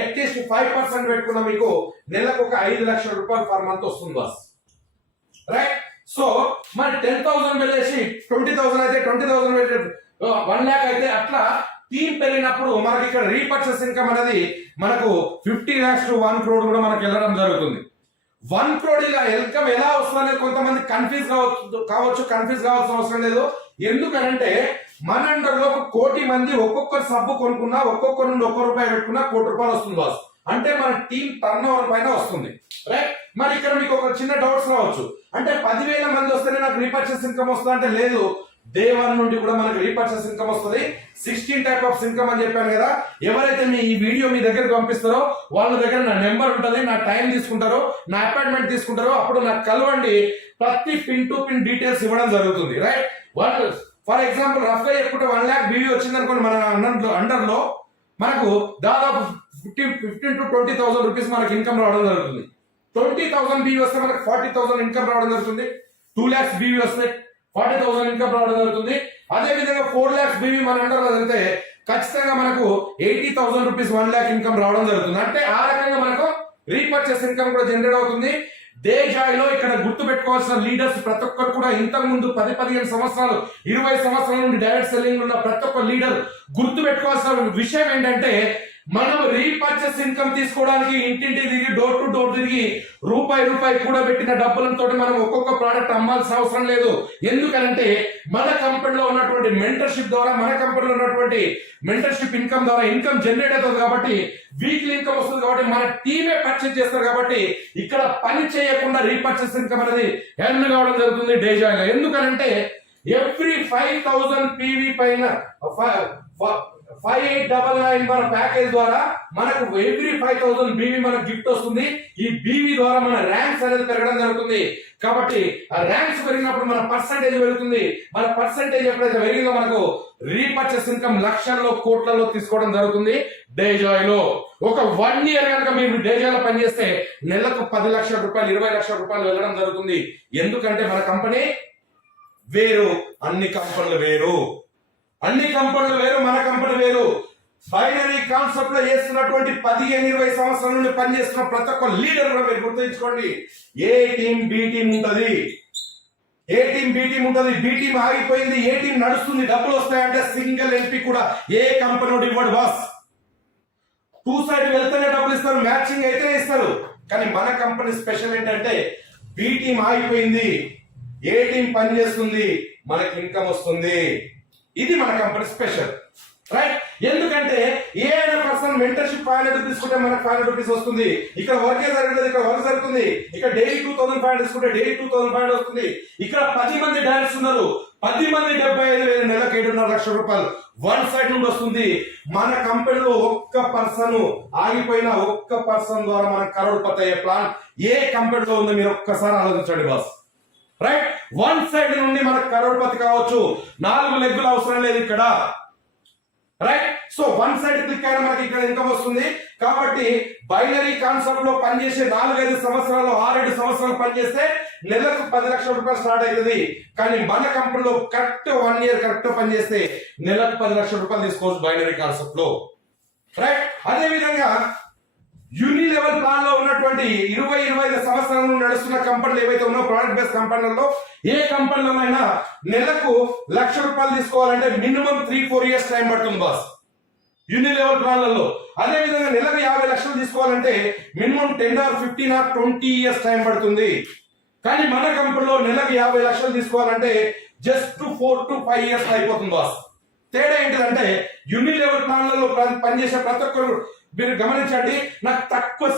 అట్లీస్ట్ 5% పెట్టుకున్న మీకు నెలకు ఒక ₹5,00,000 పర్ మంత్ వస్తుంది బాస్ రైట్. సో మరి 10,000 వెళ్ళేసి 20,000 అయితే 20,000 1 lakh అయితే అట్లా టీం పెరిగినప్పుడు మనకి ఇక్కడ రీపర్చేస్ ఇన్కమ్ అనేది మనకు 50 lakhs to 1 crore కూడా మనకు వెళ్ళడం జరుగుతుంది. 1 crore ఇలా ఇన్కమ్ ఎలా వస్తుంది కొంతమంది కన్ఫ్యూజ్ కావచ్చు, కన్ఫ్యూజ్ కావాల్సిన అవసరం లేదు. ఎందుకంటే మన అండర్లో 1 కోటి మంది ఒక్కొక్కరు సబ్బు కొనుక్కున్నా, ఒక్కొక్కరు నుండి ₹1 పెట్టుకున్నా ₹1,00,00,000 వస్తుంది బాస్. అంటే మన టీం టర్న్ ఓవర్ పైన వస్తుంది రైట్. మరి ఇక్కడ మీకు ఒక చిన్న డౌట్స్ రావచ్చు, అంటే 10,000 మంది వస్తేనే నాకు రీపర్చేస్ ఇన్కమ్ వస్తుంది అంటే లేదు. డే 1 నుండి కూడా మనకు రీపర్చేస్ ఇన్కమ్ వస్తుంది. 16 టైప్ ఆఫ్ ఇన్కమ్ అని చెప్పాను కదా. ఎవరైతే ఈ వీడియో మీ దగ్గరకు పంపిస్తారో వాళ్ళ దగ్గర నా నెంబర్ ఉంటుంది, నా టైం తీసుకుంటారో, నా అపాయింట్మెంట్ తీసుకుంటారో, అప్పుడు నాకు కలవండి. ప్రతి పిన్ టు పిన్ డీటెయిల్స్ ఇవ్వడం జరుగుతుంది రైట్. ఫర్ ఎగ్జాంపుల్ రఫ్ గా చెప్పుకుంటే 1 lakh BV వచ్చింది అనుకోండి, మన అండర్ లో మనకు దాదాపు 15 to 20,000 రూపీస్ మనకి ఇన్కమ్ రావడం జరుగుతుంది. 20,000 BV వస్తే మనకు 40,000 ఇన్కమ్ రావడం జరుగుతుంది. 2 lakhs BV వస్తే 40,000 ఇన్కమ్ రావడం జరుగుతుంది. అదే విధంగా 4 lakhs BV మన అండర్లో వెళ్తే ఖచ్చితంగా మనకు 80,000 రూపీస్ 1 lakh ఇన్కమ్ రావడం జరుగుతుంది. అంటే ఆ రకంగా మనకు రీపర్చేస్ ఇన్కమ్ కూడా జనరేట్ అవుతుంది. దేశాయిలో ఇక్కడ గుర్తు పెట్టుకోవాల్సిన లీడర్స్ ప్రతి ఒక్కరు కూడా ఇంతకు ముందు 10-15 సంవత్సరాలు 20 సంవత్సరాల నుండి డైరెక్ట్ సెల్లింగ్ ఉన్న ప్రతి ఒక్క లీడర్ గుర్తు పెట్టుకోవాల్సిన విషయం ఏంటంటే మనం రీపర్చేస్ ఇన్కమ్ తీసుకోవడానికి ఇంటింటి తిరిగి డోర్ టు డోర్ తిరిగి రూపాయి కూడా పెట్టిన డబ్బులతో మనం ఒక్కొక్క ప్రోడక్ట్ అమ్మాల్సిన అవసరం లేదు. ఎందుకంటే మన కంపెనీలో ఉన్నటువంటి మెంటర్షిప్ ద్వారా, మన కంపెనీలో ఉన్నటువంటి మెంటర్షిప్ ఇన్కమ్ ద్వారా ఇన్కమ్ జనరేట్ అవుతుంది కాబట్టి, వీక్లీ ఇన్కమ్ వస్తుంది కాబట్టి, మన టీమే పర్చేస్ చేస్తారు కాబట్టి ఇక్కడ పని చేయకుండా రీపర్చేస్ ఇన్కమ్ అనేది ఎర్న్ కావడం జరుగుతుంది డేజాయిలో. ఎందుకనంటే ఎవ్రీ 5000 పీవీ పైన 5899 మన ప్యాకేజ్ ద్వారా మనకు ఎవ్రీ 5000 బీవీ మనకు గిఫ్ట్ వస్తుంది. ఈ బీవీ ద్వారా మన ర్యాంక్స్ అనేది పెరగడం జరుగుతుంది. కాబట్టి ఆ ర్యాంక్స్ పెరిగినప్పుడు మన పర్సంటేజ్ పెరుగుతుంది. మన పర్సంటేజ్ ఎప్పుడైతే పెరిగిందో మనకు రీపర్చేస్ ఇన్కమ్ లక్షల్లో కోట్లలో తీసుకోవడం జరుగుతుంది డేజాయ్లో. ఒక 1 year కనుక మీరు డేజాయ్లో పనిచేస్తే నెలకు 10 లక్షల రూపాయలు, 20 లక్షల రూపాయలు వెళ్ళడం జరుగుతుంది. ఎందుకంటే మన కంపెనీ వేరు, అన్ని కంపెనీలు వేరు, అన్ని కంపెనీలు వేరు, మన కంపెనీ వేరు. బైనరీ కాన్సెప్ట్ లో చేస్తున్నటువంటి 15-20 సంవత్సరాల నుండి పనిచేస్తున్న ప్రతి ఒక్క లీడర్ కూడా మీరు గుర్తుంచుకోండి, ఏ టీం బి టీం ఉంటది, ఏ టీం బి టీం ఉంటది. బి టీం ఆగిపోయింది, ఏ టీం నడుస్తుంది, డబ్బులు వస్తాయంటే సింగిల్ ఎంపీ కూడా ఏ కంపెనీ ఇవ్వడు బాస్. 2 సైడ్ వెళ్తేనే డబ్బులు ఇస్తారు, మ్యాచింగ్ అయితే ఇస్తారు. కానీ మన కంపెనీ స్పెషల్ ఏంటంటే బి టీం ఆగిపోయింది, ఏ టీం పని చేస్తుంది, మనకి ఇన్కమ్ వస్తుంది. ఇది మన కంపెనీ స్పెషల్, రైట్? ఎందుకంటే ఏ అయినా పర్సన్ మెంటర్షిప్ 500 తీసుకుంటే మనకు 500 రూపీస్ వస్తుంది. ఇక్కడ వర్కే జరుగుతుంది, ఇక్కడ వర్క్ జరుగుతుంది. ఇక్కడ డైలీ 2500 తీసుకుంటే డైలీ 2500 వస్తుంది. ఇక్కడ 10 మంది డైరెక్టర్స్ ఉన్నారు, 10 మంది 75,000, నెలకు 7.5 లక్షల రూపాయలు వన్ సైడ్ నుండి వస్తుంది. మన కంపెనీలో ఒక్క పర్సన్ ఆగిపోయినా, ఒక్క పర్సన్ ద్వారా మనకు కరోడ్పతి అయ్యే ప్లాన్ ఏ కంపెనీలో ఉందో మీరు ఒక్కసారి ఆలోచించండి బాస్, రైట్? వన్ సైడ్ నుండి మనకు కరోడ్పతి కావచ్చు, 4 లెగ్గులు అవసరం లేదు ఇక్కడ, right? So one side click అయినా మనకి ఇక్కడ ఇన్కమ్ వస్తుంది. కాబట్టి బైనరీ కాన్సెప్ట్ లో పనిచేసే 4-5 సంవత్సరాలు, 6-7 సంవత్సరాలు పనిచేస్తే నెలకు 10 లక్షల రూపాయలు స్టార్ట్ అవుతుంది. కానీ మన కంపెనీలో కరెక్ట్ 1 year కరెక్ట్ పనిచేస్తే నెలకు 10 లక్షల రూపాయలు తీసుకోవచ్చు బైనరీ కాన్సెప్ట్ లో, రైట్? అదే విధంగా యూనిలెవెల్ ప్లాన్ లో ఉన్నటువంటి 20-25 సంవత్సరాల నుండి నడుస్తున్న కంపెనీలు ఏవైతే ఉన్నాయో, ప్రోడక్ట్ బేస్డ్ కంపెనీలలో ఏ కంపెనీలోనైనా నెలకు 1 లక్ష రూపాయలు తీసుకోవాలంటే మినిమం 3-4 years టైం పడుతుంది బాస్ యూనిలెవెల్ ప్లాన్లలో. అదే విధంగా నెలకు 50 లక్షలు తీసుకోవాలంటే minimum 10 or 15 or 20 years time పడుతుంది. కానీ మన కంపెనీలో నెలకు 50 లక్షలు తీసుకోవాలంటే జస్ట్ 4 to 5 years అయిపోతుంది బాస్. తేడా ఏంటిదంటే యూనిలెవెల్ ప్లాన్లలో పనిచేసే ప్రతి ఒక్కరు మీరు గమనించండి, నాకు తక్కువ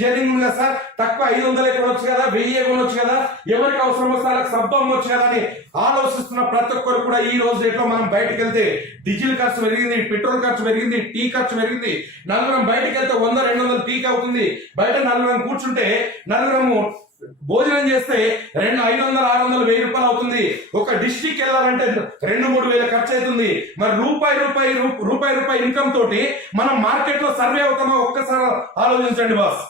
జేరింగ్ ఉంది సార్, తక్కువ 500 కొనొచ్చు కదా, 1000 కొనొచ్చు కదా, ఎవరికి అవసరం వస్తే వాళ్ళకి సబ్బం వచ్చు కదా అని ఆలోచిస్తున్న ప్రతి ఒక్కరు కూడా ఈ రోజు డేట్లో మనం బయటకు వెళ్తే డీజిల్ ఖర్చు పెరిగింది, పెట్రోల్ ఖర్చు పెరిగింది, టీ ఖర్చు పెరిగింది. నలుగురం బయటకు వెళ్తే 100-200 టీకి అవుతుంది. బయట నలుగురం కూర్చుంటే, నలుగురము భోజనం చేస్తే 500-600 1000 రూపాయలు అవుతుంది. ఒక డిస్ట్రిక్ట్ వెళ్ళాలంటే 2-3 వేల ఖర్చు అవుతుంది. మరి రూపాయి ఇన్కమ్ తోటి మనం మార్కెట్ లో సర్వే అవుతామో ఒక్కసారి ఆలోచించండి బాస్.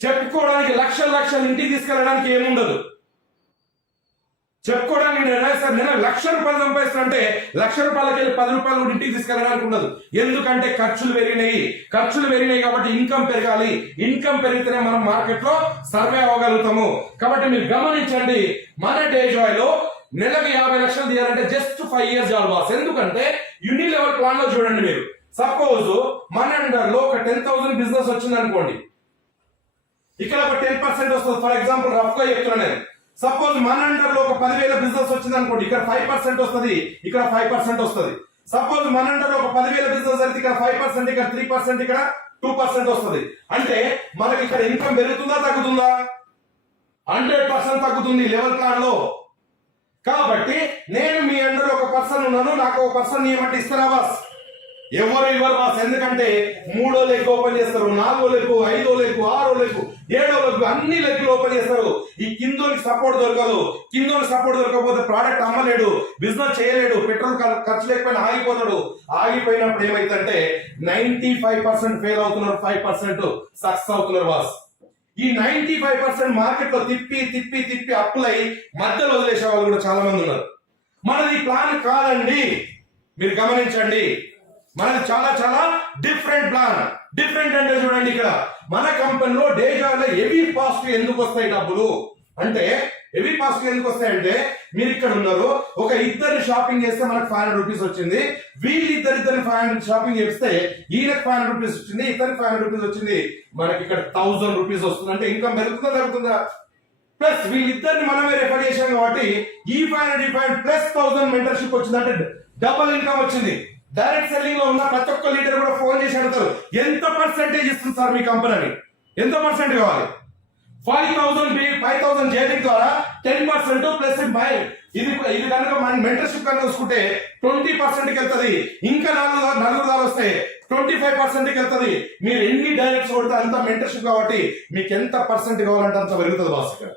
చెప్పుకోవడానికి లక్షలు ఇంటికి తీసుకెళ్ళడానికి ఏముండదు. చెప్పుకోవడానికి నేను 1 లక్ష రూపాయలు సంపాదిస్తుంటే 1 లక్ష రూపాయలకి వెళ్ళి 10 రూపాయలు కూడా ఇంటికి తీసుకెళ్ళడానికి ఉండదు. ఎందుకంటే ఖర్చులు పెరిగినాయి కాబట్టి ఇన్కమ్ పెరగాలి. ఇన్కమ్ పెరిగితేనే మనం మార్కెట్ లో సర్వే అవ్వగలుగుతాము. కాబట్టి మీరు గమనించండి, మన డేజాయ్ లో నెలకు 50 లక్షలు తీయాలంటే జస్ట్ 5 years చాలు బాస్. ఎందుకంటే యూనిలెవెల్ ప్లాన్ లో చూడండి, మీరు సపోజ్ మన అండర్ లో ఒక 10,000 బిజినెస్ వచ్చింది అనుకోండి, ఇక్కడ ఒక 10% వస్తుంది. ఫర్ ఎగ్జాంపుల్ రఫ్ గా చెప్తున్నాను నేను. సపోజ్ మన అండర్ లో ఒక 10,000 బిజినెస్ వచ్చింది అనుకోండి, ఇక్కడ 5% వస్తుంది, ఇక్కడ 5% వస్తుంది. సపోజ్ మన అండర్ లో ఒక 10,000 బిజినెస్ అయితే ఇక్కడ 5%, ఇక్కడ 3%, ఇక్కడ 2% వస్తుంది. అంటే మనకి ఇక్కడ ఇన్కమ్ పెరుగుతుందా తగ్గుతుందా? 100% తగ్గుతుంది లెవెల్ ప్లాన్ లో. కాబట్టి నేను మీ అండర్ ఒక పర్సన్ ఉన్నాను, నాకు ఒక పర్సన్ ఏమంటే ఇస్తారా బాస్? ఎవరు ఇవ్వరు బాస్. ఎందుకంటే 3వ లెగ్ ఓపెన్ చేస్తారు, 4వ లెగ్, 5వ లెగ్, 6వ లెగ్, 7వ లెగ్, అన్ని లెగ్లు ఓపెన్ చేస్తారు. ఈ కిందోనికి సపోర్ట్ దొరకదు. కిందోనికి సపోర్ట్ దొరకకపోతే ప్రోడక్ట్ అమ్మలేడు, బిజినెస్ చేయలేడు, పెట్రోల్ ఖర్చు లేకపోయినా ఆగిపోతాడు. ఆగిపోయినప్పుడు ఏమైందంటే 95% ఫెయిల్ అవుతున్నారు, 5% సక్సెస్ అవుతున్నారు బాస్. ఈ 95% మార్కెట్ లో తిప్పి అప్పులై మధ్యలో వదిలేసే వాళ్ళు కూడా చాలా మంది ఉన్నారు. మనది ప్లాన్ కాదండి, మీరు గమనించండి. మనది చాలా డిఫరెంట్ ప్లాన్. డిఫరెంట్ అంటే చూడండి, ఇక్కడ మన కంపెనీలో డేజాలో హెవీ పాజిటివ్ ఎందుకు వస్తాయి డబ్బులు? అంటే హెవీ కాస్ట్ ఎందుకు వస్తాయంటే మీరు ఇక్కడ ఉన్నారు, ఒక ఇద్దరిని షాపింగ్ చేస్తే మనకు 500 రూపీస్ వచ్చింది, వీళ్ళు ఇద్దరిని 500 షాపింగ్ చేస్తే ఈయనకు 500 రూపీస్ వచ్చింది, ఇతనికి 500 రూపీస్ వచ్చింది, మనకి ఇక్కడ 1000 రూపీస్ వస్తుంది. అంటే ఇన్కమ్ పెరుగుతుందా తగ్గుతుందా? ప్లస్ వీళ్ళిద్దరిని మనమే రెఫర్ చేశాం కాబట్టి ఈ 500 ప్లస్ 1000 మెంటర్షిప్ వచ్చింది, అంటే డబుల్ ఇన్కమ్ వచ్చింది. డైరెక్ట్ సెల్లింగ్ లో ఉన్న ప్రతి ఒక్క లీడర్ కూడా ఫోన్ చేసి అడుగుతారు, ఎంత పర్సెంటేజ్ ఇస్తుంది సార్ మీ కంపెనీ అని, ఎంత పర్సెంట్ కావాలి? 5,000 జైలింగ్ ద్వారా 10% ప్లస్ ఇది కనుక మన మెంటర్షిప్ కనుక చూసుకుంటే 20% కి వెళ్తుంది. ఇంకా నలుగురు వస్తే 25% కి వెళ్తుంది. మీరు ఎన్ని డైరెక్ట్స్ కొడితే అంత మెంటర్షిప్ కాబట్టి మీకు ఎంత పర్సెంట్ కావాలంటే అంత పెరుగుతుంది బాస్ ఇక్కడ.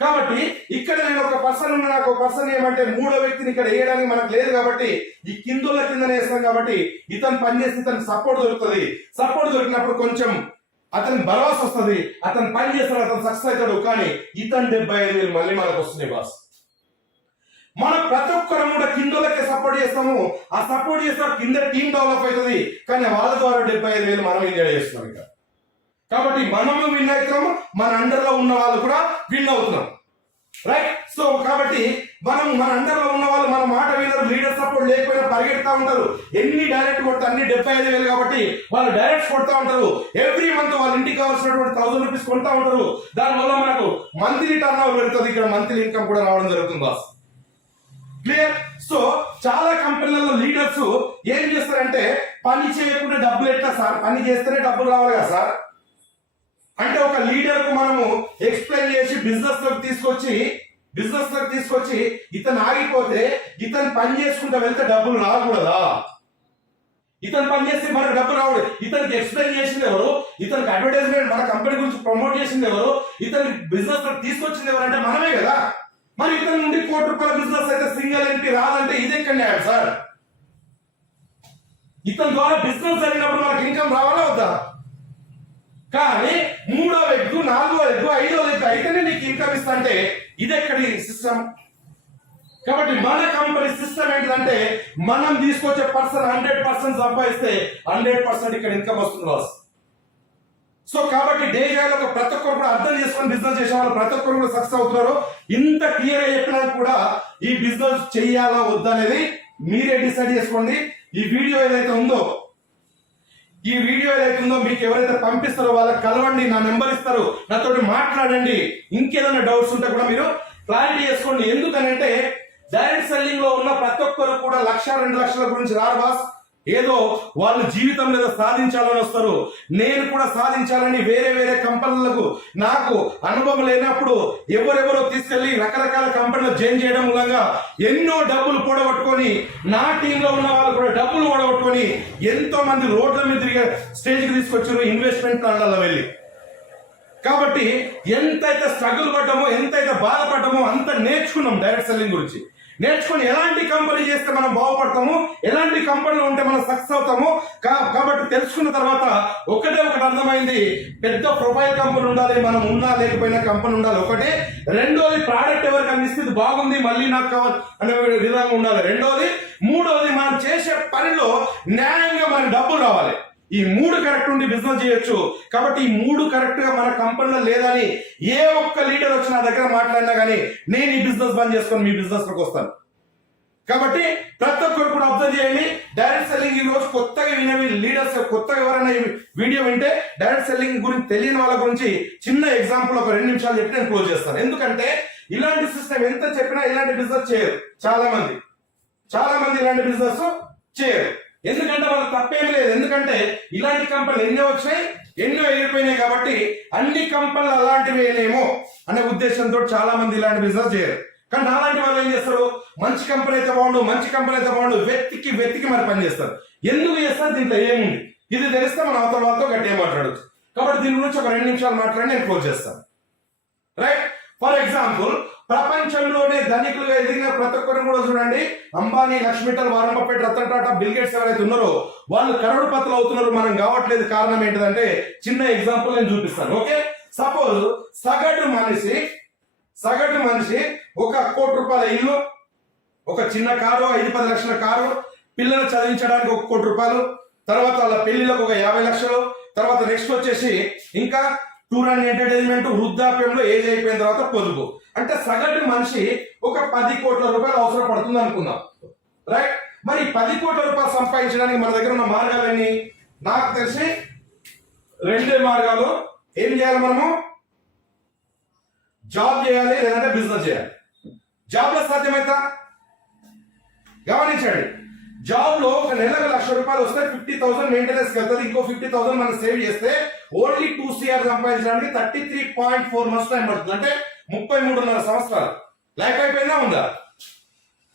కాబట్టి ఇక్కడ నేను ఒక పర్సన్ ఉన్న, నాకు ఒక పర్సన్ ఏమంటే మూడో వ్యక్తిని ఇక్కడ వేయడానికి మనకు లేదు కాబట్టి ఈ కిందోళ్ళ కిందనే వేస్తాం కాబట్టి ఇతను పనిచేసి ఇతను సపోర్ట్ దొరుకుతుంది. సపోర్ట్ దొరికినప్పుడు కొంచెం అతని భరోసా వస్తుంది, అతను పని చేస్తాడు, అతను సక్సెస్ అవుతాడు. కానీ ఇతను 75,000 మళ్ళీ మనకు వస్తున్నాయి బాస్. మనం ప్రతి ఒక్కరం కూడా కిందోళ్ళకే సపోర్ట్ చేస్తాము, ఆ సపోర్ట్ చేస్తే కింద టీం డెవలప్ అవుతుంది. కానీ వాళ్ళ ద్వారా 75,000 మనం ఎంజాయ్ చేస్తున్నాం ఇక్కడ. కాబట్టి మనము విన్ అవుతున్నాము, మన అండర్ లో ఉన్న వాళ్ళు కూడా విన్ అవుతున్నాం, రైట్? సో కాబట్టి మనం మన అండర్ లో ఉన్న వాళ్ళు మన మాట వినరు, లీడర్ సపోర్ట్ లేకపోయినా పరిగెడతా ఉంటారు. ఎన్ని డైరెక్ట్ కొడితే అన్ని 75,000 కాబట్టి వాళ్ళు డైరెక్ట్ కొడతా ఉంటారు. ఎవ్రీ మంత్ వాళ్ళ ఇంటికి కావాల్సినటువంటి 1000 రూపీస్ కొంటా ఉంటారు. దానివల్ల మనకు మంత్లీ టర్న్ ఓవర్ పెరుగుతుంది, ఇక్కడ మంత్లీ ఇన్కమ్ కూడా రావడం జరుగుతుంది బాస్. క్లియర్? సో చాలా కంపెనీలలో లీడర్స్ ఏం చేస్తారంటే పని చేయకుండా డబ్బులు ఎట్లా సార్, పని చేస్తేనే డబ్బులు రావాలి కదా సార్ అంటే ఒక లీడర్ కు మనము ఎక్స్ప్లెయిన్ చేసి బిజినెస్ లోకి తీసుకొచ్చి ఇతను ఆగిపోతే ఇతను పని చేసుకుంటూ వెళ్తే డబ్బులు రాకూడదా? ఇతను పని చేస్తే మనకు డబ్బు రావడం, ఇతనికి ఎక్స్ప్లెయిన్ చేసింది ఎవరు, ఇతనికి అడ్వర్టైజ్మెంట్ మన కంపెనీ గురించి ప్రమోట్ చేసింది ఎవరు, ఇతనికి బిజినెస్ లోకి తీసుకొచ్చింది ఎవరు అంటే మనమే కదా. మరి ఇతని నుండి ₹1,00,00,000 బిజినెస్ అయితే సింగిల్ ఎంపీ రాదంటే ఇది ఎక్కడ న్యాయం సార్? ఇతని ద్వారా బిజినెస్ జరిగినప్పుడు మనకి ఇన్కమ్ రావాలా వద్దా? కానీ మూడో వ్యక్తి, నాలుగో వ్యక్తి, ఐదో వ్యక్తి అయితేనే నీకు ఇన్కమ్ ఇస్తా అంటే ఇది ఎక్కడి సిస్టమ్? కాబట్టి మన కంపెనీ సిస్టమ్ ఏంటంటే మనం తీసుకొచ్చే పర్సన్ 100% సంపాదిస్తే 100% ఇక్కడ ఇన్కమ్ వస్తుంది బాస్. సో కాబట్టి డేజాలో ప్రతి ఒక్కరు కూడా అర్థం చేసుకొని బిజినెస్ చేసే వాళ్ళు ప్రతి ఒక్కరు కూడా సక్సెస్ అవుతున్నారు. ఇంత క్లియర్ గా చెప్పినా కూడా ఈ బిజినెస్ చెయ్యాలా వద్దా అనేది మీరే డిసైడ్ చేసుకోండి. ఈ వీడియో ఏదైతే ఉందో మీకు ఎవరైతే పంపిస్తారో వాళ్ళకి కలవండి, నా నెంబర్ ఇస్తారు, నాతోటి మాట్లాడండి. ఇంకేదైనా డౌట్స్ ఉంటే కూడా మీరు క్లారిటీ చేసుకోండి. ఎందుకనంటే డైరెక్ట్ సెల్లింగ్ లో ఉన్న ప్రతి ఒక్కరు కూడా 1,00,000 2 లక్షల గురించి రారు బాస్. ఏదో వాళ్ళు జీవితంలో ఏదో సాధించాలని వస్తారు. నేను కూడా సాధించాలని వేరే కంపెనీలకు నాకు అనుభవం లేనప్పుడు ఎవరెవరో తీసుకెళ్లి రకరకాల కంపెనీలో జాయిన్ చేయడం మూలంగా ఎన్నో డబ్బులు కూడగొట్టుకొని నా టీంలో ఉన్న వాళ్ళు కూడా డబ్బులు కూడగొట్టుకొని ఎంతో మంది రోడ్ల మీద తిరిగే స్టేజ్కి తీసుకొచ్చారు ఇన్వెస్ట్మెంట్ ప్లాన్లలో వెళ్ళి. కాబట్టి ఎంతైతే స్ట్రగుల్ పడ్డామో, ఎంతైతే బాధపడ్డామో అంత నేర్చుకున్నాం డైరెక్ట్ సెల్లింగ్ గురించి. నేర్చుకుని ఎలాంటి కంపెనీ చేస్తే మనం బాగుపడతాము, ఎలాంటి కంపెనీలో ఉంటే మనం సక్సెస్ అవుతాము. కాబట్టి తెలుసుకున్న తర్వాత ఒకటే అర్థమైంది, పెద్ద ప్రొఫైల్ కంపెనీ ఉండాలి, మనం ఉన్నా లేకపోయినా కంపెనీ ఉండాలి ఒకటే. రెండోది ప్రోడక్ట్ ఎవరికి అందిస్తుంది బాగుంది మళ్ళీ నాకు కావాలి అనే విధంగా ఉండాలి రెండోది. మూడోది మనం చేసే పనిలో న్యాయంగా మనకు డబ్బులు రావాలి. ఈ 3 కరెక్ట్ ఉండి బిజినెస్ చేయొచ్చు. కాబట్టి ఈ 3 కరెక్ట్ గా మన కంపెనీలో లేదని ఏ ఒక్క లీడర్ వచ్చి నా దగ్గర మాట్లాడినా కానీ నేను ఈ బిజినెస్ బంద్ చేసుకొని మీ బిజినెస్ లోకి వస్తాను. కాబట్టి ప్రతి ఒక్కరు కూడా అబ్జర్వ్ చేయండి. డైరెక్ట్ సెల్లింగ్ ఈ రోజు కొత్తగా వినేవి లీడర్స్, కొత్తగా ఎవరైనా వీడియో వింటే డైరెక్ట్ సెల్లింగ్ గురించి తెలియని వాళ్ళ గురించి చిన్న ఎగ్జాంపుల్ ఒక 2 నిమిషాలు చెప్పి నేను క్లోజ్ చేస్తాను. ఎందుకంటే ఇలాంటి సిస్టమ్ ఎంత చెప్పినా ఇలాంటి బిజినెస్ చేయరు చాలా మంది ఇలాంటి బిజినెస్ చేయరు. ఎందుకంటే వాళ్ళకి తప్పేం లేదు. ఎందుకంటే ఇలాంటి కంపెనీలు ఎన్నో వచ్చాయి, ఎన్నో ఎగిరిపోయినాయి. కాబట్టి అన్ని కంపెనీలు అలాంటివేనేమో అనే ఉద్దేశంతో చాలా మంది ఇలాంటి బిజినెస్ చేయరు. కానీ అలాంటి వాళ్ళు ఏం చేస్తారు, మంచి కంపెనీ అయితే బాగుండు వెతికి మరి పని చేస్తారు. ఎందుకు చేస్తారు? దీంట్లో ఏముంది ఇది తెలిస్తే మన అవతల వాళ్ళతో గట్టిగా మాట్లాడచ్చు. కాబట్టి దీని గురించి ఒక 2 నిమిషాలు మాట్లాడి నేను క్లోజ్ చేస్తాను, రైట్? ఫర్ ఎగ్జాంపుల్, ప్రపంచంలోనే ధనికులుగా ఎదిగిన ప్రతి ఒక్కరిని కూడా చూడండి. Ambani, Lakshmi Mittal, Warren Buffett, Ratan Tata, Bill Gates ఎవరైతే ఉన్నారో వాళ్ళు కరోడ్పతులు అవుతున్నారు. మనం కావట్లేదు. కారణం ఏంటిదంటే చిన్న ఎగ్జాంపుల్ నేను చూపిస్తాను. ఓకే, సపోజ్ సగటు మనిషి ఒక ₹1,00,00,000 ఇల్లు, ఒక చిన్న కారు, 5-10 లక్షల కారు, పిల్లలు చదివించడానికి ₹1,00,00,000, తర్వాత వాళ్ళ పెళ్లిలకు ఒక 50 లక్షలు, తర్వాత నెక్స్ట్ వచ్చేసి ఇంకా టూర్ అండ్ ఎంటర్టైన్మెంట్, వృద్ధాప్యంలో ఏజ్ అయిపోయిన తర్వాత పొదుపు. అంటే సగటు మనిషి ఒక 10 కోట్ల రూపాయలు అవసరం పడుతుంది అనుకుందాం, రైట్? మరి 10 కోట్ల రూపాయలు సంపాదించడానికి మన దగ్గర ఉన్న మార్గాలన్నీ నాకు తెలిసి 2 మార్గాలు. ఏం చేయాలి మనము? జాబ్ చేయాలి, లేదంటే బిజినెస్ చేయాలి. జాబ్ లో సాధ్యమైతా? గమనించండి, జాబ్ లో ఒక నెలకు 1,00,000 రూపాయలు వస్తే 50,000 మెయింటెనెన్స్ వెళ్తుంది. ఇంకో 50,000 మనం సేవ్ చేస్తే ఓన్లీ 2 CR సంపాదించడానికి 33.4 మంత్స్ టైం పడుతుంది. అంటే 33.5 సంవత్సరాలు. లైఫ్ అయిపోయిందా ఉందా?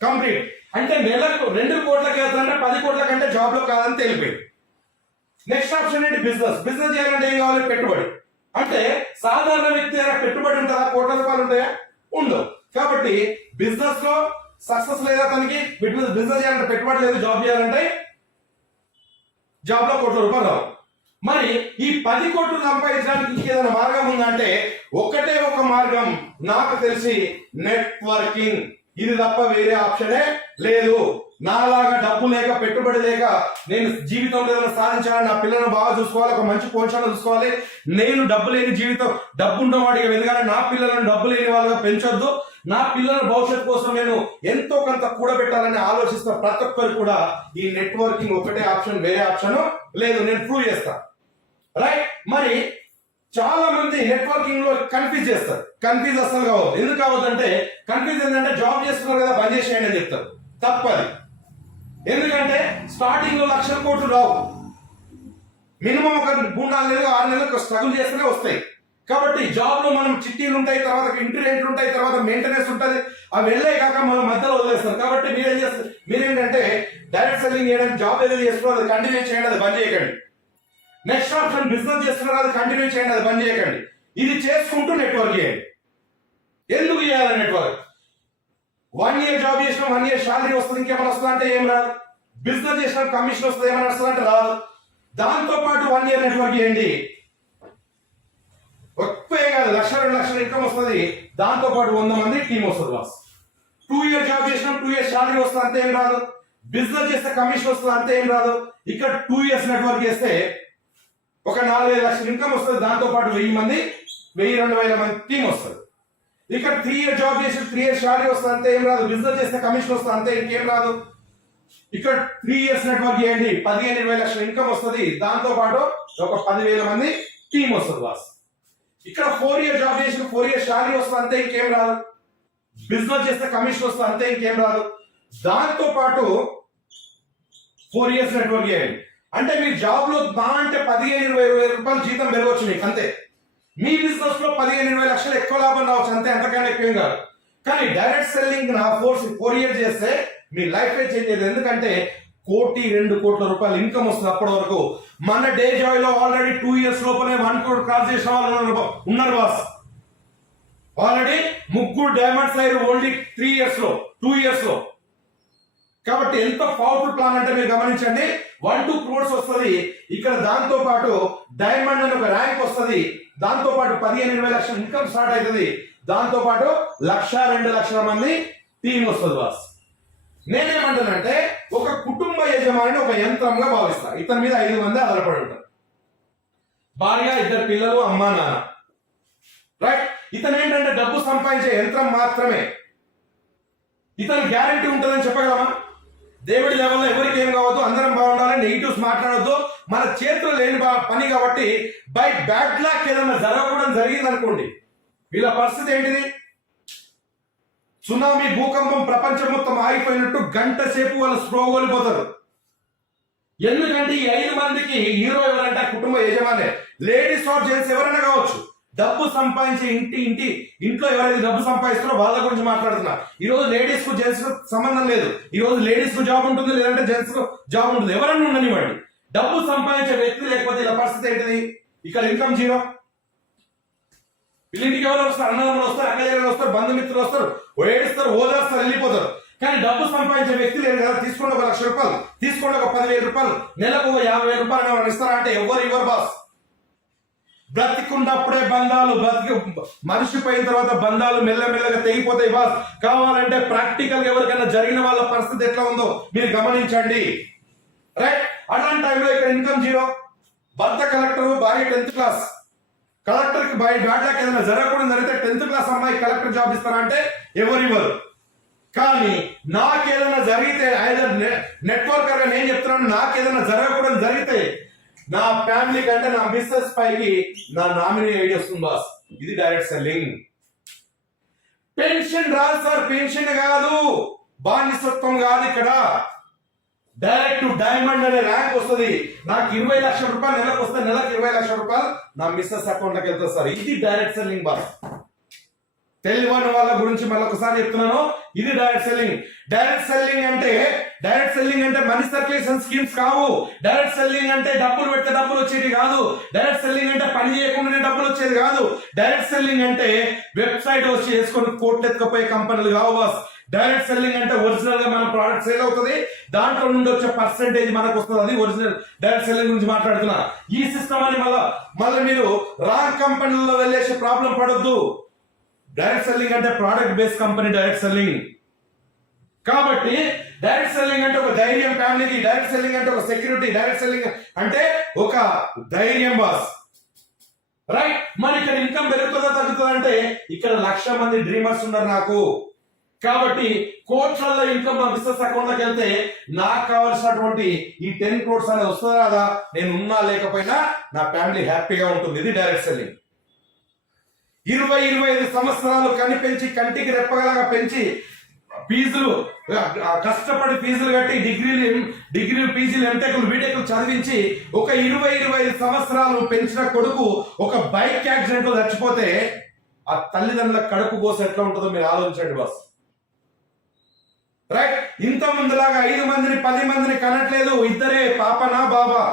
కంప్లీట్. అంటే నెలకు 2 కోట్లకి వెళ్తుందంటే 10 కోట్ల కంటే జాబ్ లో కాదని తెలిపోయింది. నెక్స్ట్ ఆప్షన్ ఏంటి? బిజినెస్. బిజినెస్ చేయాలంటే ఏం కావాలి? పెట్టుబడి. అంటే సాధారణ వ్యక్తి దగ్గర పెట్టుబడి ఉంటుందా? కోట్ల రూపాయలు ఉంటాయా? ఉండవు. కాబట్టి బిజినెస్ లో సక్సెస్ లేదా తనకి? బిజినెస్ చేయాలంటే పెట్టుబడి లేదు, జాబ్ చేయాలంటే జాబ్ లో కోట్ల రూపాయలు రావు. మరి ఈ 10 కోట్లు సంపాదించడానికి ఇంకేదైనా మార్గం ఉందంటే ఒకటే ఒక మార్గం నాకు తెలిసి నెట్వర్కింగ్. ఇది తప్ప వేరే ఆప్షనే లేదు. నాలాగా డబ్బు లేక, పెట్టుబడి లేక, నేను జీవితంలో ఏదైనా సాధించాలని, నా పిల్లలను బాగా చూసుకోవాలి, ఒక మంచి పోషణ చూసుకోవాలి, నేను డబ్బు లేని జీవితం, డబ్బు ఉన్న వాడిగా ఎదగాలి, నా పిల్లలను డబ్బు లేని వాళ్ళగా పెంచొద్దు, నా పిల్లల భవిష్యత్తు కోసం నేను ఎంతో కొంత కూడబెట్టాలని ఆలోచిస్తున్న ప్రతి ఒక్కరు కూడా ఈ నెట్వర్కింగ్ ఒకటే ఆప్షన్, వేరే ఆప్షన్ లేదు. నేను ప్రూవ్ చేస్తా, రైట్? మరి చాలా మంది నెట్వర్కింగ్ లో కన్ఫ్యూజ్ చేస్తారు. కన్ఫ్యూజ్ అసలు కావద్దు. ఎందుకు కావద్దంటే కన్ఫ్యూజ్ ఏంటంటే జాబ్ చేస్తున్నారు కదా, బంద్ చేసేయండి అని చెప్తారు. తప్పది. ఎందుకంటే స్టార్టింగ్ లో 1,00,000 కోట్లు రావు. మినిమం ఒక 3-4 నెలలు 6 నెలలు స్ట్రగుల్ చేస్తేనే వస్తాయి. కాబట్టి జాబ్ లో మనం చిట్టీలు ఉంటాయి, తర్వాత ఇంటి రెంట్లు ఉంటాయి, తర్వాత మెయింటెనెన్స్ ఉంటుంది. అవి వెళ్ళే కాక మనం మధ్యలో వదిలేస్తారు. కాబట్టి మీరేం చేస్తారు? మీరేంటంటే డైరెక్ట్ సెల్లింగ్ చేయడానికి జాబ్ ఏదైతే చేస్తున్నారో అది కంటిన్యూ చేయండి, అది బంద్ చేయకండి. నెక్స్ట్ ఆప్షన్ బిజినెస్ చేస్తున్నారు, అది కంటిన్యూ చేయండి, అది బంద్ చేయకండి. ఇది చేసుకుంటూ నెట్వర్క్ చేయండి. ఎందుకు చేయాలి నెట్వర్క్? 1 ఇయర్ జాబ్ చేసిన 1 ఇయర్ శాలరీ వస్తుంది, ఇంకేమైనా వస్తుంది అంటే ఏం రాదు. బిజినెస్ చేసిన కమిషన్ వస్తుంది, ఏమైనా వస్తుంది అంటే రాదు. దాంతో పాటు 1 ఇయర్ నెట్వర్క్ చేయండి. ఒకే కాదు, 1,00,000 2 లక్షల ఇన్కమ్ వస్తుంది, దాంతో పాటు 100 మంది టీం వస్తుంది. బాస్ 2 ఇయర్ జాబ్ చేసిన 2 ఇయర్ శాలరీ వస్తుంది, అంతే ఏం రాదు. బిజినెస్ చేస్తే కమిషన్ వస్తుంది, అంతే ఏం రాదు. ఇక్కడ 2 ఇయర్స్ నెట్వర్క్ చేస్తే ఒక 4-5 లక్షల ఇన్కమ్ వస్తుంది, దాంతో పాటు 1000 మంది 1,000-2,000 మంది టీం వస్తుంది. ఇక్కడ 3 ఇయర్ జాబ్ చేసి 3 ఇయర్ శాలరీ వస్తుంది, అంతే ఏం రాదు. బిజినెస్ చేస్తే కమిషన్ వస్తుంది, అంతే ఇంకేం రాదు. ఇక్కడ 3 ఇయర్స్ నెట్వర్క్ చేయండి, 15-20 లక్షల ఇన్కమ్ వస్తుంది, దాంతో పాటు ఒక 10,000 మంది టీం వస్తుంది. బాస్ ఇక్కడ 4 ఇయర్ జాబ్ చేసి 4 ఇయర్ శాలరీ వస్తుంది, అంతే ఇంకేం రాదు. బిజినెస్ చేస్తే కమిషన్ వస్తుంది, అంతే ఇంకేం రాదు. దాంతో పాటు 4 ఇయర్స్ నెట్వర్క్ చేయండి. అంటే మీ జాబ్ లో అంటే 15-20 రూపాయలు జీతం పెరగవచ్చు మీకు, అంతే. మీ బిజినెస్ లో 15-20 లక్షలు ఎక్కువ లాభం రావచ్చు, అంతే, అంతకన్నా ఎక్కువ కాదు. కానీ డైరెక్ట్ సెల్లింగ్ నా 4 ఇయర్స్ చేస్తే మీ లైఫ్ చేంజ్ అయ్యేది. ఎందుకంటే 1-2 కోట్ల రూపాయలు ఇన్కమ్ వస్తుంది. అప్పటి వరకు మన డే జాయ్ లో ఆల్రెడీ 2 ఇయర్స్ లోపలే 1 crore క్రాస్ చేసిన వాళ్ళు ఉన్నారు బాస్. ఆల్రెడీ 3 డైమండ్స్ అయ్యారు ఓన్లీ 3 ఇయర్స్ లో, 2 ఇయర్స్ లో. కాబట్టి ఎంత పవర్ఫుల్ ప్లాన్ అంటే మీరు గమనించండి. 1-2 crores వస్తుంది ఇక్కడ. దాంతో పాటు డైమండ్ అని ఒక ర్యాంక్ వస్తుంది, దాంతో పాటు 15-20 లక్షల ఇన్కమ్ స్టార్ట్ అవుతుంది, దాంతో పాటు 1,00,000-2 లక్షల మంది టీం వస్తుంది. బాస్ నేనేమంటానంటే ఒక కుటుంబ యజమానిని ఒక యంత్రంగా భావిస్తా. ఇతని మీద 5 మంది ఆధారపడి ఉంటారు. భార్య, 2 పిల్లలు, అమ్మ, నాన్న, రైట్? ఇతను ఏంటంటే డబ్బు సంపాదించే యంత్రం మాత్రమే. ఇతను గ్యారంటీ ఉంటుందని చెప్పగలమా? దేవుడి లెవెల్లో ఎవరికి ఏం కావద్దు, అందరం బాగుండాలి, నెగిటివ్స్ మాట్లాడొద్దు. మన చేతులు లేని పని కాబట్టి బై బ్యాడ్ లక్ ఏదైనా జరగకూడదు జరిగింది అనుకోండి, వీళ్ళ పరిస్థితి ఏంటిది? సునామీ, భూకంపం, ప్రపంచం మొత్తం ఆగిపోయినట్టు గంట సేపు వాళ్ళు స్లో కోల్పోతారు. ఎందుకంటే ఈ 5 మందికి హీరో ఎవరంటే కుటుంబ యజమానే. లేడీస్ ఆర్ జెంట్స్ ఎవరైనా కావచ్చు. డబ్బు సంపాదించే ఇంట్లో ఎవరైతే డబ్బు సంపాదిస్తారో వాళ్ళ గురించి మాట్లాడుతున్నా. ఈ రోజు లేడీస్ కు జెంట్స్ కు సంబంధం లేదు. ఈ రోజు లేడీస్ కు జాబ్ ఉంటుంది, లేదంటే జెంట్స్ కు జాబ్ ఉంటుంది, ఎవరన్నా ఉండనివ్వండి. డబ్బు సంపాదించే వ్యక్తి లేకపోతే ఇలా పరిస్థితి ఏంటిది? ఇక్కడ ఇన్కమ్ జీరో. వీళ్ళింటికి ఎవరు వస్తారు? అన్నదమ్ములు వస్తారు, అక్కజల్లు వస్తారు, బంధుమిత్రులు వస్తారు, ఏడుస్తారు, ఓదాస్తారు, వెళ్ళిపోతారు. కానీ డబ్బు సంపాదించే వ్యక్తి లేదు కదా. తీసుకోండి ఒక 1,00,000 రూపాయలు, తీసుకోండి ఒక 10,000 రూపాయలు, నెలకు 50,000 రూపాయలు ఎవరు ఇస్తారా అంటే ఎవరు బాస్. బ్రతికున్నప్పుడే బంధాలు, మనిషి పోయిన తర్వాత బంధాలు మెల్లమెల్లగా తెగిపోతాయి బాస్. కావాలంటే ప్రాక్టికల్ ఎవరికైనా జరిగిన వాళ్ళ పరిస్థితి ఎట్లా ఉందో మీరు గమనించండి, రైట్? అలాంటి టైంలో ఇక్కడ ఇన్కమ్ జీరో. భర్త కలెక్టర్, భార్య 10th క్లాస్. కలెక్టర్ కి బ్యాడ్ లక్ ఏదైనా జరగకూడదు జరిగితే 10th క్లాస్ అమ్మాయి కలెక్టర్ జాబ్ ఇస్తారా అంటే ఎవరు. కానీ నాకేదైనా జరిగితే ఐదర్ నెట్వర్కర్ గా నేను చెప్తున్నాను, నాకేదైనా జరగకూడదు జరిగితే నా ఫ్యామిలీ కంటే నా బిజినెస్ పైకి నా నామినీ ఐడి వస్తుంది బాస్. ఇది డైరెక్ట్ సెల్లింగ్. పెన్షన్ రాదు సార్, పెన్షన్ కాదు, బానిసత్వం కాదు. ఇక్కడ డైరెక్ట్ డైమండ్ అనే ర్యాంక్ వస్తుంది. నాకు 20 లక్షల రూపాయలు నెలకు వస్తే నెలకు 20 లక్షల రూపాయలు నా మిస్సెస్ అకౌంట్ లోకి వెళ్తుంది సార్. ఇది డైరెక్ట్ సెల్లింగ్ బాస్. తెలియని వాళ్ళ గురించి మళ్ళొకసారి చెప్తున్నాను, ఇది డైరెక్ట్ సెల్లింగ్. డైరెక్ట్ సెల్లింగ్ అంటే మనీ సర్క్యులేషన్ స్కీమ్స్ కావు. డైరెక్ట్ సెల్లింగ్ అంటే డబ్బులు పెడితే డబ్బులు వచ్చేది కాదు. డైరెక్ట్ సెల్లింగ్ అంటే పని చేయకుండానే డబ్బులు వచ్చేది కాదు. డైరెక్ట్ సెల్లింగ్ అంటే వెబ్సైట్ వచ్చి వేసుకొని కోట్లు ఎత్తుకపోయే కంపెనీలు కావు బాస్. డైరెక్ట్ సెల్లింగ్ అంటే ఒరిజినల్ గా మన ప్రోడక్ట్ సేల్ అవుతుంది, దాంట్లో నుండి వచ్చే పర్సెంటేజ్ మనకు వస్తుంది. అది ఒరిజినల్ డైరెక్ట్ సెల్లింగ్ గురించి మాట్లాడుతున్నా. ఈ సిస్టమ్ అని మళ్ళీ మీరు రాంగ్ కంపెనీలో వెళ్ళేసి ప్రాబ్లం పడొద్దు. డైరెక్ట్ సెల్లింగ్ అంటే product based company direct selling. కాబట్టి డైరెక్ట్ సెల్లింగ్ అంటే ఒక ధైర్యం ఫ్యామిలీకి. డైరెక్ట్ సెల్లింగ్ అంటే ఒక సెక్యూరిటీ. డైరెక్ట్ సెల్లింగ్ అంటే ఒక ధైర్యం బాస్. రైట్. మరి ఇక్కడ ఇన్కమ్ పెరుగుతుందా తగ్గుతుందా అంటే ఇక్కడ 1,00,000 మంది డ్రీమర్స్ ఉన్నారు నాకు. కాబట్టి కోట్ల ఇన్కమ్ నా బిజినెస్ అకౌంట్ లోకి వెళ్తే నాకు కావాల్సినటువంటి ఈ 10 crores అనేది వస్తుందా కదా, నేను ఉన్నా లేకపోయినా నా ఫ్యామిలీ హ్యాపీగా ఉంటుంది. ఇది డైరెక్ట్ సెల్లింగ్. 20-25 సంవత్సరాలు కనిపెంచి కంటికి రెప్పగలగా పెంచి ఫీజులు కష్టపడి ఫీజులు కట్టి డిగ్రీలు పీజీలు ఎంటెక్లు బీటెక్లు చదివించి ఒక 20-25 సంవత్సరాలు పెంచిన కొడుకు ఒక బైక్ యాక్సిడెంట్ లో చచ్చిపోతే ఆ తల్లిదండ్రుల కడుపు కోస ఎట్లా ఉంటుందో మీరు ఆలోచించండి బాస్. రైట్. ఇంత ముందులాగా 5 మందిని 10 మందిని కనట్లేదు, ఇద్దరే పాపనా బాబా.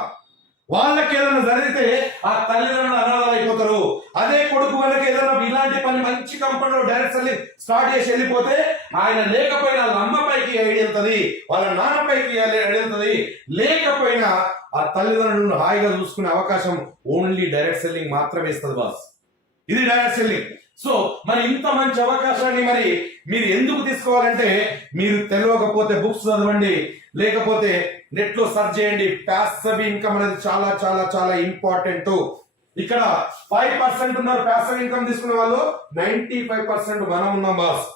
వాళ్ళకి ఏదైనా జరిగితే ఆ తల్లిదండ్రులు అనాథాలు అయిపోతారు. అదే కొడుకు వాళ్ళకి ఏదైనా ఇలాంటి పని మంచి కంపెనీలో డైరెక్ట్ సెల్లింగ్ స్టార్ట్ చేసి వెళ్ళిపోతే ఆయన లేకపోయినా వాళ్ళ అమ్మ పైకి ఐడి వెళ్తుంది, వాళ్ళ నాన్న పైకి ఐడి వెళ్తుంది. లేకపోయినా ఆ తల్లిదండ్రులను హాయిగా చూసుకునే అవకాశం ఓన్లీ డైరెక్ట్ సెల్లింగ్ మాత్రమే ఇస్తుంది బాస్. ఇది డైరెక్ట్ సెల్లింగ్. సో మరి ఇంత మంచి అవకాశాన్ని మరి మీరు ఎందుకు తీసుకోవాలంటే, మీరు తెలియకపోతే బుక్స్ చదవండి, లేకపోతే నెట్ లో సెర్చ్ చేయండి. ప్యాసివ్ ఇన్కమ్ అనేది చాలా చాలా చాలా ఇంపార్టెంట్. ఇక్కడ 5% ఉన్నారు ప్యాసివ్ ఇన్కమ్ తీసుకునే వాళ్ళు, 95% మనం ఉన్నాం బాస్.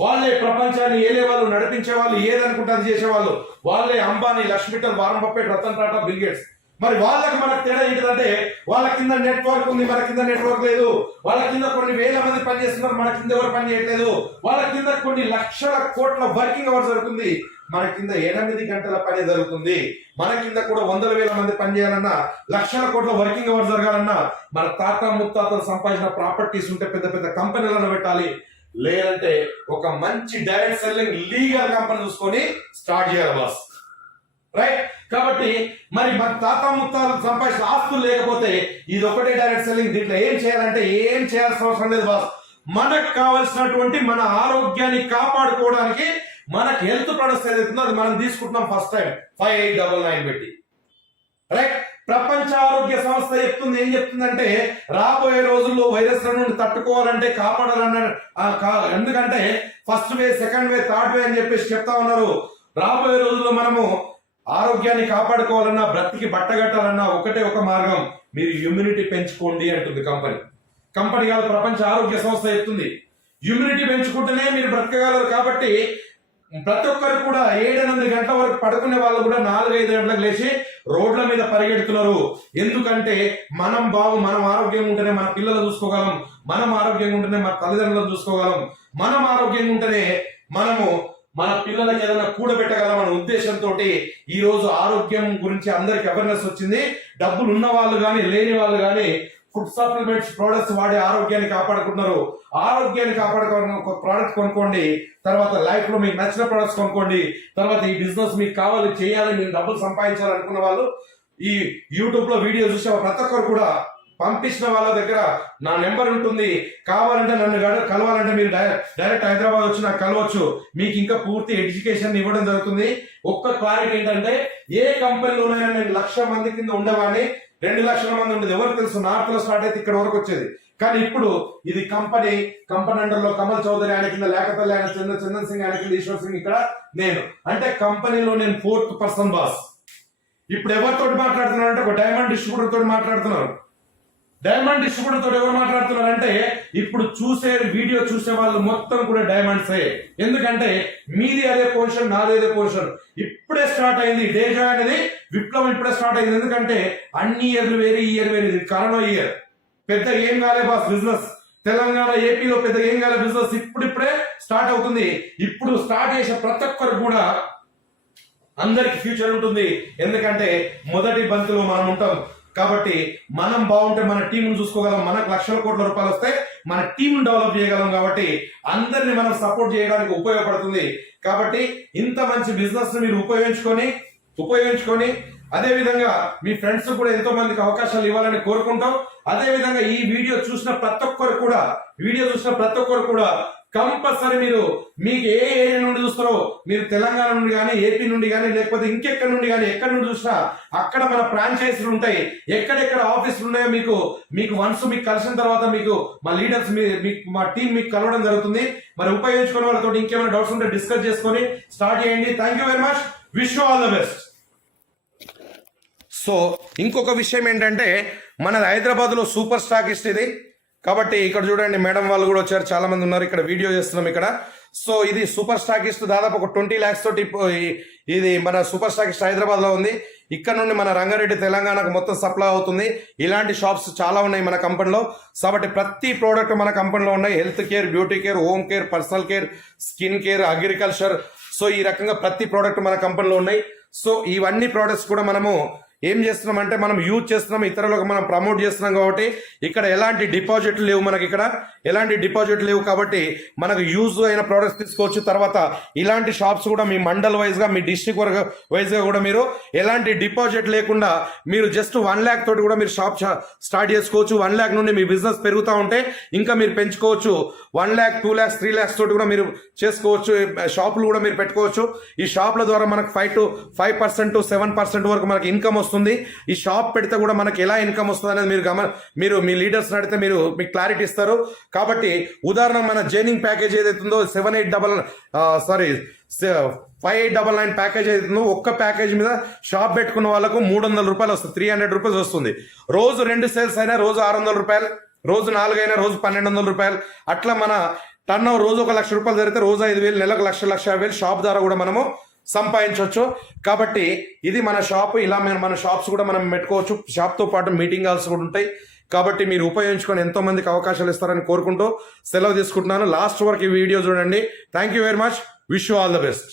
వాళ్ళే ప్రపంచాన్ని ఏలే వాళ్ళు, నడిపించే వాళ్ళు, ఏదనుకుంటే అది చేసేవాళ్ళు వాళ్ళే. Ambani, Lakshmi Mittal, Warren Buffett, Ratan Tata, Bill Gates. మరి వాళ్ళకి మనకు తేడా ఏంటంటే వాళ్ళ కింద నెట్వర్క్ ఉంది, మన కింద నెట్వర్క్ లేదు. వాళ్ళ కింద కొన్ని వేల మంది పని చేస్తున్నారు, మన కింద ఎవరు పని చేయట్లేదు. వాళ్ళ కింద కొన్ని లక్షల కోట్ల వర్కింగ్ అవర్స్ జరుగుతుంది, మన కింద 8 గంటల పని జరుగుతుంది. మన కింద కూడా 100,000 మంది పని చేయాలన్నా, లక్షల కోట్ల వర్కింగ్ అవర్స్ జరగాలన్నా మన తాత ముత్తాతలు సంపాదించిన ప్రాపర్టీస్ ఉంటే పెద్ద పెద్ద కంపెనీలను పెట్టాలి. లేదంటే ఒక మంచి డైరెక్ట్ సెల్లింగ్ లీగల్ కంపెనీ చూసుకొని స్టార్ట్ చేయాలి బాస్. రైట్. కాబట్టి మరి మన తాత ముత్తాలు సంపాదించిన ఆస్తులు లేకపోతే ఇది ఒకటే డైరెక్ట్ సెల్లింగ్. దీంట్లో ఏం చేయాలంటే ఏం చేయాల్సిన అవసరం లేదు బాస్. మనకు కావాల్సినటువంటి మన ఆరోగ్యాన్ని కాపాడుకోవడానికి మనకు హెల్త్ ప్రొడక్ట్స్ ఏదైతుందో అది మనం తీసుకుంటున్నాం ఫస్ట్ టైం 5899 పెట్టి. రైట్. ప్రపంచ ఆరోగ్య సంస్థ చెప్తుంది, ఏం చెప్తుందంటే రాబోయే రోజుల్లో వైరస్ నుండి తట్టుకోవాలంటే కాపాడాలన్న, ఎందుకంటే first way, second way, third వే అని చెప్పేసి చెప్తా ఉన్నారు. రాబోయే రోజుల్లో మనము ఆరోగ్యాన్ని కాపాడుకోవాలన్నా, బ్రతికి బట్టగట్టాలన్నా ఒకటే ఒక మార్గం, మీరు ఇమ్యూనిటీ పెంచుకోండి అంటుంది కంపెనీ కాదు, ప్రపంచ ఆరోగ్య సంస్థ చెప్తుంది. ఇమ్యూనిటీ పెంచుకుంటేనే మీరు బ్రతకగలరు. కాబట్టి ప్రతి ఒక్కరు కూడా 7-8 గంటల వరకు పడుకునే వాళ్ళు కూడా 4-5 గంటలకు లేచి రోడ్ల మీద పరిగెడుతున్నారు. ఎందుకంటే మనం ఆరోగ్యంగా ఉంటేనే మన పిల్లలు చూసుకోగలం, మనం ఆరోగ్యంగా ఉంటేనే మన తల్లిదండ్రులను చూసుకోగలం, మనం ఆరోగ్యంగా ఉంటేనే మనము మన పిల్లలకి ఏదైనా కూడబెట్టగలం అనే ఉద్దేశంతో ఈ రోజు ఆరోగ్యం గురించి అందరికి అవేర్నెస్ వచ్చింది. డబ్బులు ఉన్న వాళ్ళు కానీ లేని వాళ్ళు కానీ ఫుడ్ సప్లిమెంట్స్ ప్రొడక్ట్స్ వాడి ఆరోగ్యాన్ని కాపాడుకుంటున్నారు. ఆరోగ్యాన్ని కాపాడుకోవడం ఒక ప్రోడక్ట్ కొనుక్కోండి, తర్వాత లైఫ్ లో మీకు నచ్చిన ప్రొడక్ట్స్ కొనుక్కోండి. తర్వాత ఈ బిజినెస్ మీకు కావాలి, చేయాలి, మీరు డబ్బులు సంపాదించాలనుకున్న వాళ్ళు ఈ యూట్యూబ్ లో వీడియో చూసే ప్రతి ఒక్కరు కూడా పంపించిన వాళ్ళ దగ్గర నా నెంబర్ ఉంటుంది. కావాలంటే నన్ను కలవాలంటే మీరు డైరెక్ట్ హైదరాబాద్ వచ్చి నాకు కలవచ్చు. మీకు ఇంకా పూర్తి ఎడ్యుకేషన్ ఇవ్వడం జరుగుతుంది. ఒక్క క్లారిటీ ఏంటంటే, ఏ కంపెనీలోనైనా నేను 1,00,000 మంది కింద ఉండేవాడిని, 2,00,000 మంది ఉండేది. ఎవరికి తెలుసు, నార్త్ లో స్టార్ట్ అయితే ఇక్కడ వరకు వచ్చేది. కానీ ఇప్పుడు ఇది కంపెనీ అండర్ లో కమల్ చౌదరి ఆయన కింద, లేకపోతే ఆయన చందన్ సింగ్ ఆయన కింద, ఈశ్వర్ సింగ్ ఇక్కడ నేను. అంటే కంపెనీలో నేను 4th పర్సన్ బాస్. ఇప్పుడు ఎవరితోటి మాట్లాడుతున్నాను అంటే ఒక డైమండ్ డిస్ట్రిబ్యూటర్ తోటి మాట్లాడుతున్నారు. డైమండ్ డిస్ట్రిబ్యూటర్ తోటి ఎవరు మాట్లాడుతున్నారంటే ఇప్పుడు వీడియో చూసే వాళ్ళు మొత్తం కూడా డైమండ్సే. ఎందుకంటే మీది అదే పొజిషన్, నాది అదే పొజిషన్. ఇప్పుడే స్టార్ట్ అయింది డేజా అనేది విప్లవం, ఇప్పుడే స్టార్ట్ అయింది. ఎందుకంటే అన్ని ఇయర్లు వేరే, ఈ ఇయర్ వేరే. కరోనా ఇయర్ పెద్ద ఏం కాలే బాస్ బిజినెస్. తెలంగాణ ఏపీలో పెద్ద ఏం కాలే బిజినెస్, ఇప్పుడిప్పుడే స్టార్ట్ అవుతుంది. ఇప్పుడు స్టార్ట్ చేసే ప్రతి ఒక్కరు కూడా అందరికి ఫ్యూచర్ ఉంటుంది. ఎందుకంటే మొదటి బంతిలో మనం ఉంటాం కాబట్టి మనం బాగుంటే మన టీంను చూసుకోగలం. మనకు లక్షల కోట్ల రూపాయలు వస్తే మన టీం డెవలప్ చేయగలం. కాబట్టి అందరిని మనం సపోర్ట్ చేయడానికి ఉపయోగపడుతుంది. కాబట్టి ఇంత మంచి బిజినెస్ మీరు ఉపయోగించుకొని అదే విధంగా మీ ఫ్రెండ్స్ కూడా ఎంతో మందికి అవకాశాలు ఇవ్వాలని కోరుకుంటాం. అదే విధంగా ఈ వీడియో చూసిన ప్రతి ఒక్కరు కూడా కంపల్సరీ మీకు ఏ ఏరియా నుండి చూస్తారో, మీరు తెలంగాణ నుండి కానీ, ఏపీ నుండి కానీ, లేకపోతే ఇంకెక్కడి నుండి కానీ, ఎక్కడి నుండి చూసినా అక్కడ మన ఫ్రాంచైజీలు ఉంటాయి. ఎక్కడెక్కడ ఆఫీసులు ఉన్నాయో మీకు వన్స్ మీకు కలిసిన తర్వాత మీకు మా లీడర్స్ మా టీం మీకు కలవడం జరుగుతుంది. మరి ఉపయోగించుకునే వాళ్ళతో ఇంకేమైనా డౌట్స్ ఉంటే డిస్కస్ చేసుకొని స్టార్ట్ చేయండి. Thank you very much. Wish you all the best. So ఇంకొక విషయం ఏంటంటే మనది హైదరాబాద్ లో సూపర్ స్టాకిస్ట్ ఇది. కాబట్టి ఇక్కడ చూడండి మేడం వాళ్ళు కూడా వచ్చారు, చాలా మంది ఉన్నారు. ఇక్కడ వీడియో చేస్తున్నాం ఇక్కడ. సో ఇది సూపర్ స్టాకిస్ట్ దాదాపు ఒక 20 lakhs తోటి ఇది మన సూపర్ స్టాకిస్ట్ హైదరాబాద్ లో ఉంది. ఇక్కడ నుండి మన రంగారెడ్డి తెలంగాణకు మొత్తం సప్లై అవుతుంది. ఇలాంటి షాప్స్ చాలా ఉన్నాయి మన కంపెనీలో. కాబట్టి ప్రతి ప్రోడక్ట్ మన కంపెనీలో ఉన్నాయి. Health care, beauty care, home care, personal care, skin care, agriculture. So ఈ రకంగా ప్రతి ప్రోడక్ట్ మన కంపెనీలో ఉన్నాయి. సో ఇవన్నీ ప్రోడక్ట్స్ కూడా మనము ఏం చేస్తున్నాం అంటే మనం యూజ్ చేస్తున్నాం, ఇతరులకు మనం ప్రమోట్ చేస్తున్నాం. కాబట్టి ఇక్కడ ఎలాంటి డిపాజిట్లు లేవు, మనకి ఇక్కడ ఎలాంటి డిపాజిట్ లేవు. కాబట్టి మనకు యూజ్ అయిన ప్రోడక్ట్స్ తీసుకోవచ్చు. తర్వాత ఇలాంటి షాప్స్ కూడా మీ మండల్ వైజ్ గా, మీ డిస్ట్రిక్ట్ వైజ్ గా కూడా మీరు ఎలాంటి డిపాజిట్ లేకుండా మీరు జస్ట్ 1 lakh తోటి కూడా మీరు షాప్ స్టార్ట్ చేసుకోవచ్చు. 1 lakh నుండి మీ బిజినెస్ పెరుగుతూ ఉంటే ఇంకా మీరు పెంచుకోవచ్చు. 1 lakh, 2 lakhs, 3 lakhs తోటి కూడా మీరు చేసుకోవచ్చు. షాపులు కూడా మీరు పెట్టుకోవచ్చు. ఈ షాపుల ద్వారా మనకు 5% to 7% వరకు మనకి ఇన్కమ్ వస్తుంది. ఈ షాప్ పెడితే కూడా మనకి ఎలా ఇన్కమ్ వస్తుంది అనేది మీరు మీ లీడర్స్ అడిగితే మీకు క్లారిటీ ఇస్తారు. కాబట్టి ఉదాహరణ మన జైనింగ్ ప్యాకేజ్ ఏదైతుందో 5899 ప్యాకేజ్ ఏదైతుందో ఒక్క ప్యాకేజ్ మీద షాప్ పెట్టుకున్న వాళ్ళకు 300 రూపాయలు వస్తుంది, 300 రూపీస్ వస్తుంది. రోజు 2 సేల్స్ అయినా రోజు 600 రూపాయలు, రోజు 4 అయినా రోజు 1200 రూపాయలు. అట్లా మన టర్న్ ఓవర్ రోజు 1 లక్ష రూపాయలు జరిగితే రోజు 5,000, నెలకు 1,50,000 షాప్ ద్వారా కూడా మనము సంపాదించవచ్చు. కాబట్టి ఇది మన షాప్. ఇలా మన షాప్స్ కూడా మనం పెట్టుకోవచ్చు. షాప్తో పాటు మీటింగ్ హాల్స్ కూడా ఉంటాయి. కాబట్టి మీరు ఉపయోగించుకొని ఎంతో మందికి అవకాశాలు ఇస్తారని కోరుకుంటూ సెలవు తీసుకుంటున్నాను. లాస్ట్ వరకు ఈ వీడియో చూడండి. Thank you very much. Wish you all the best.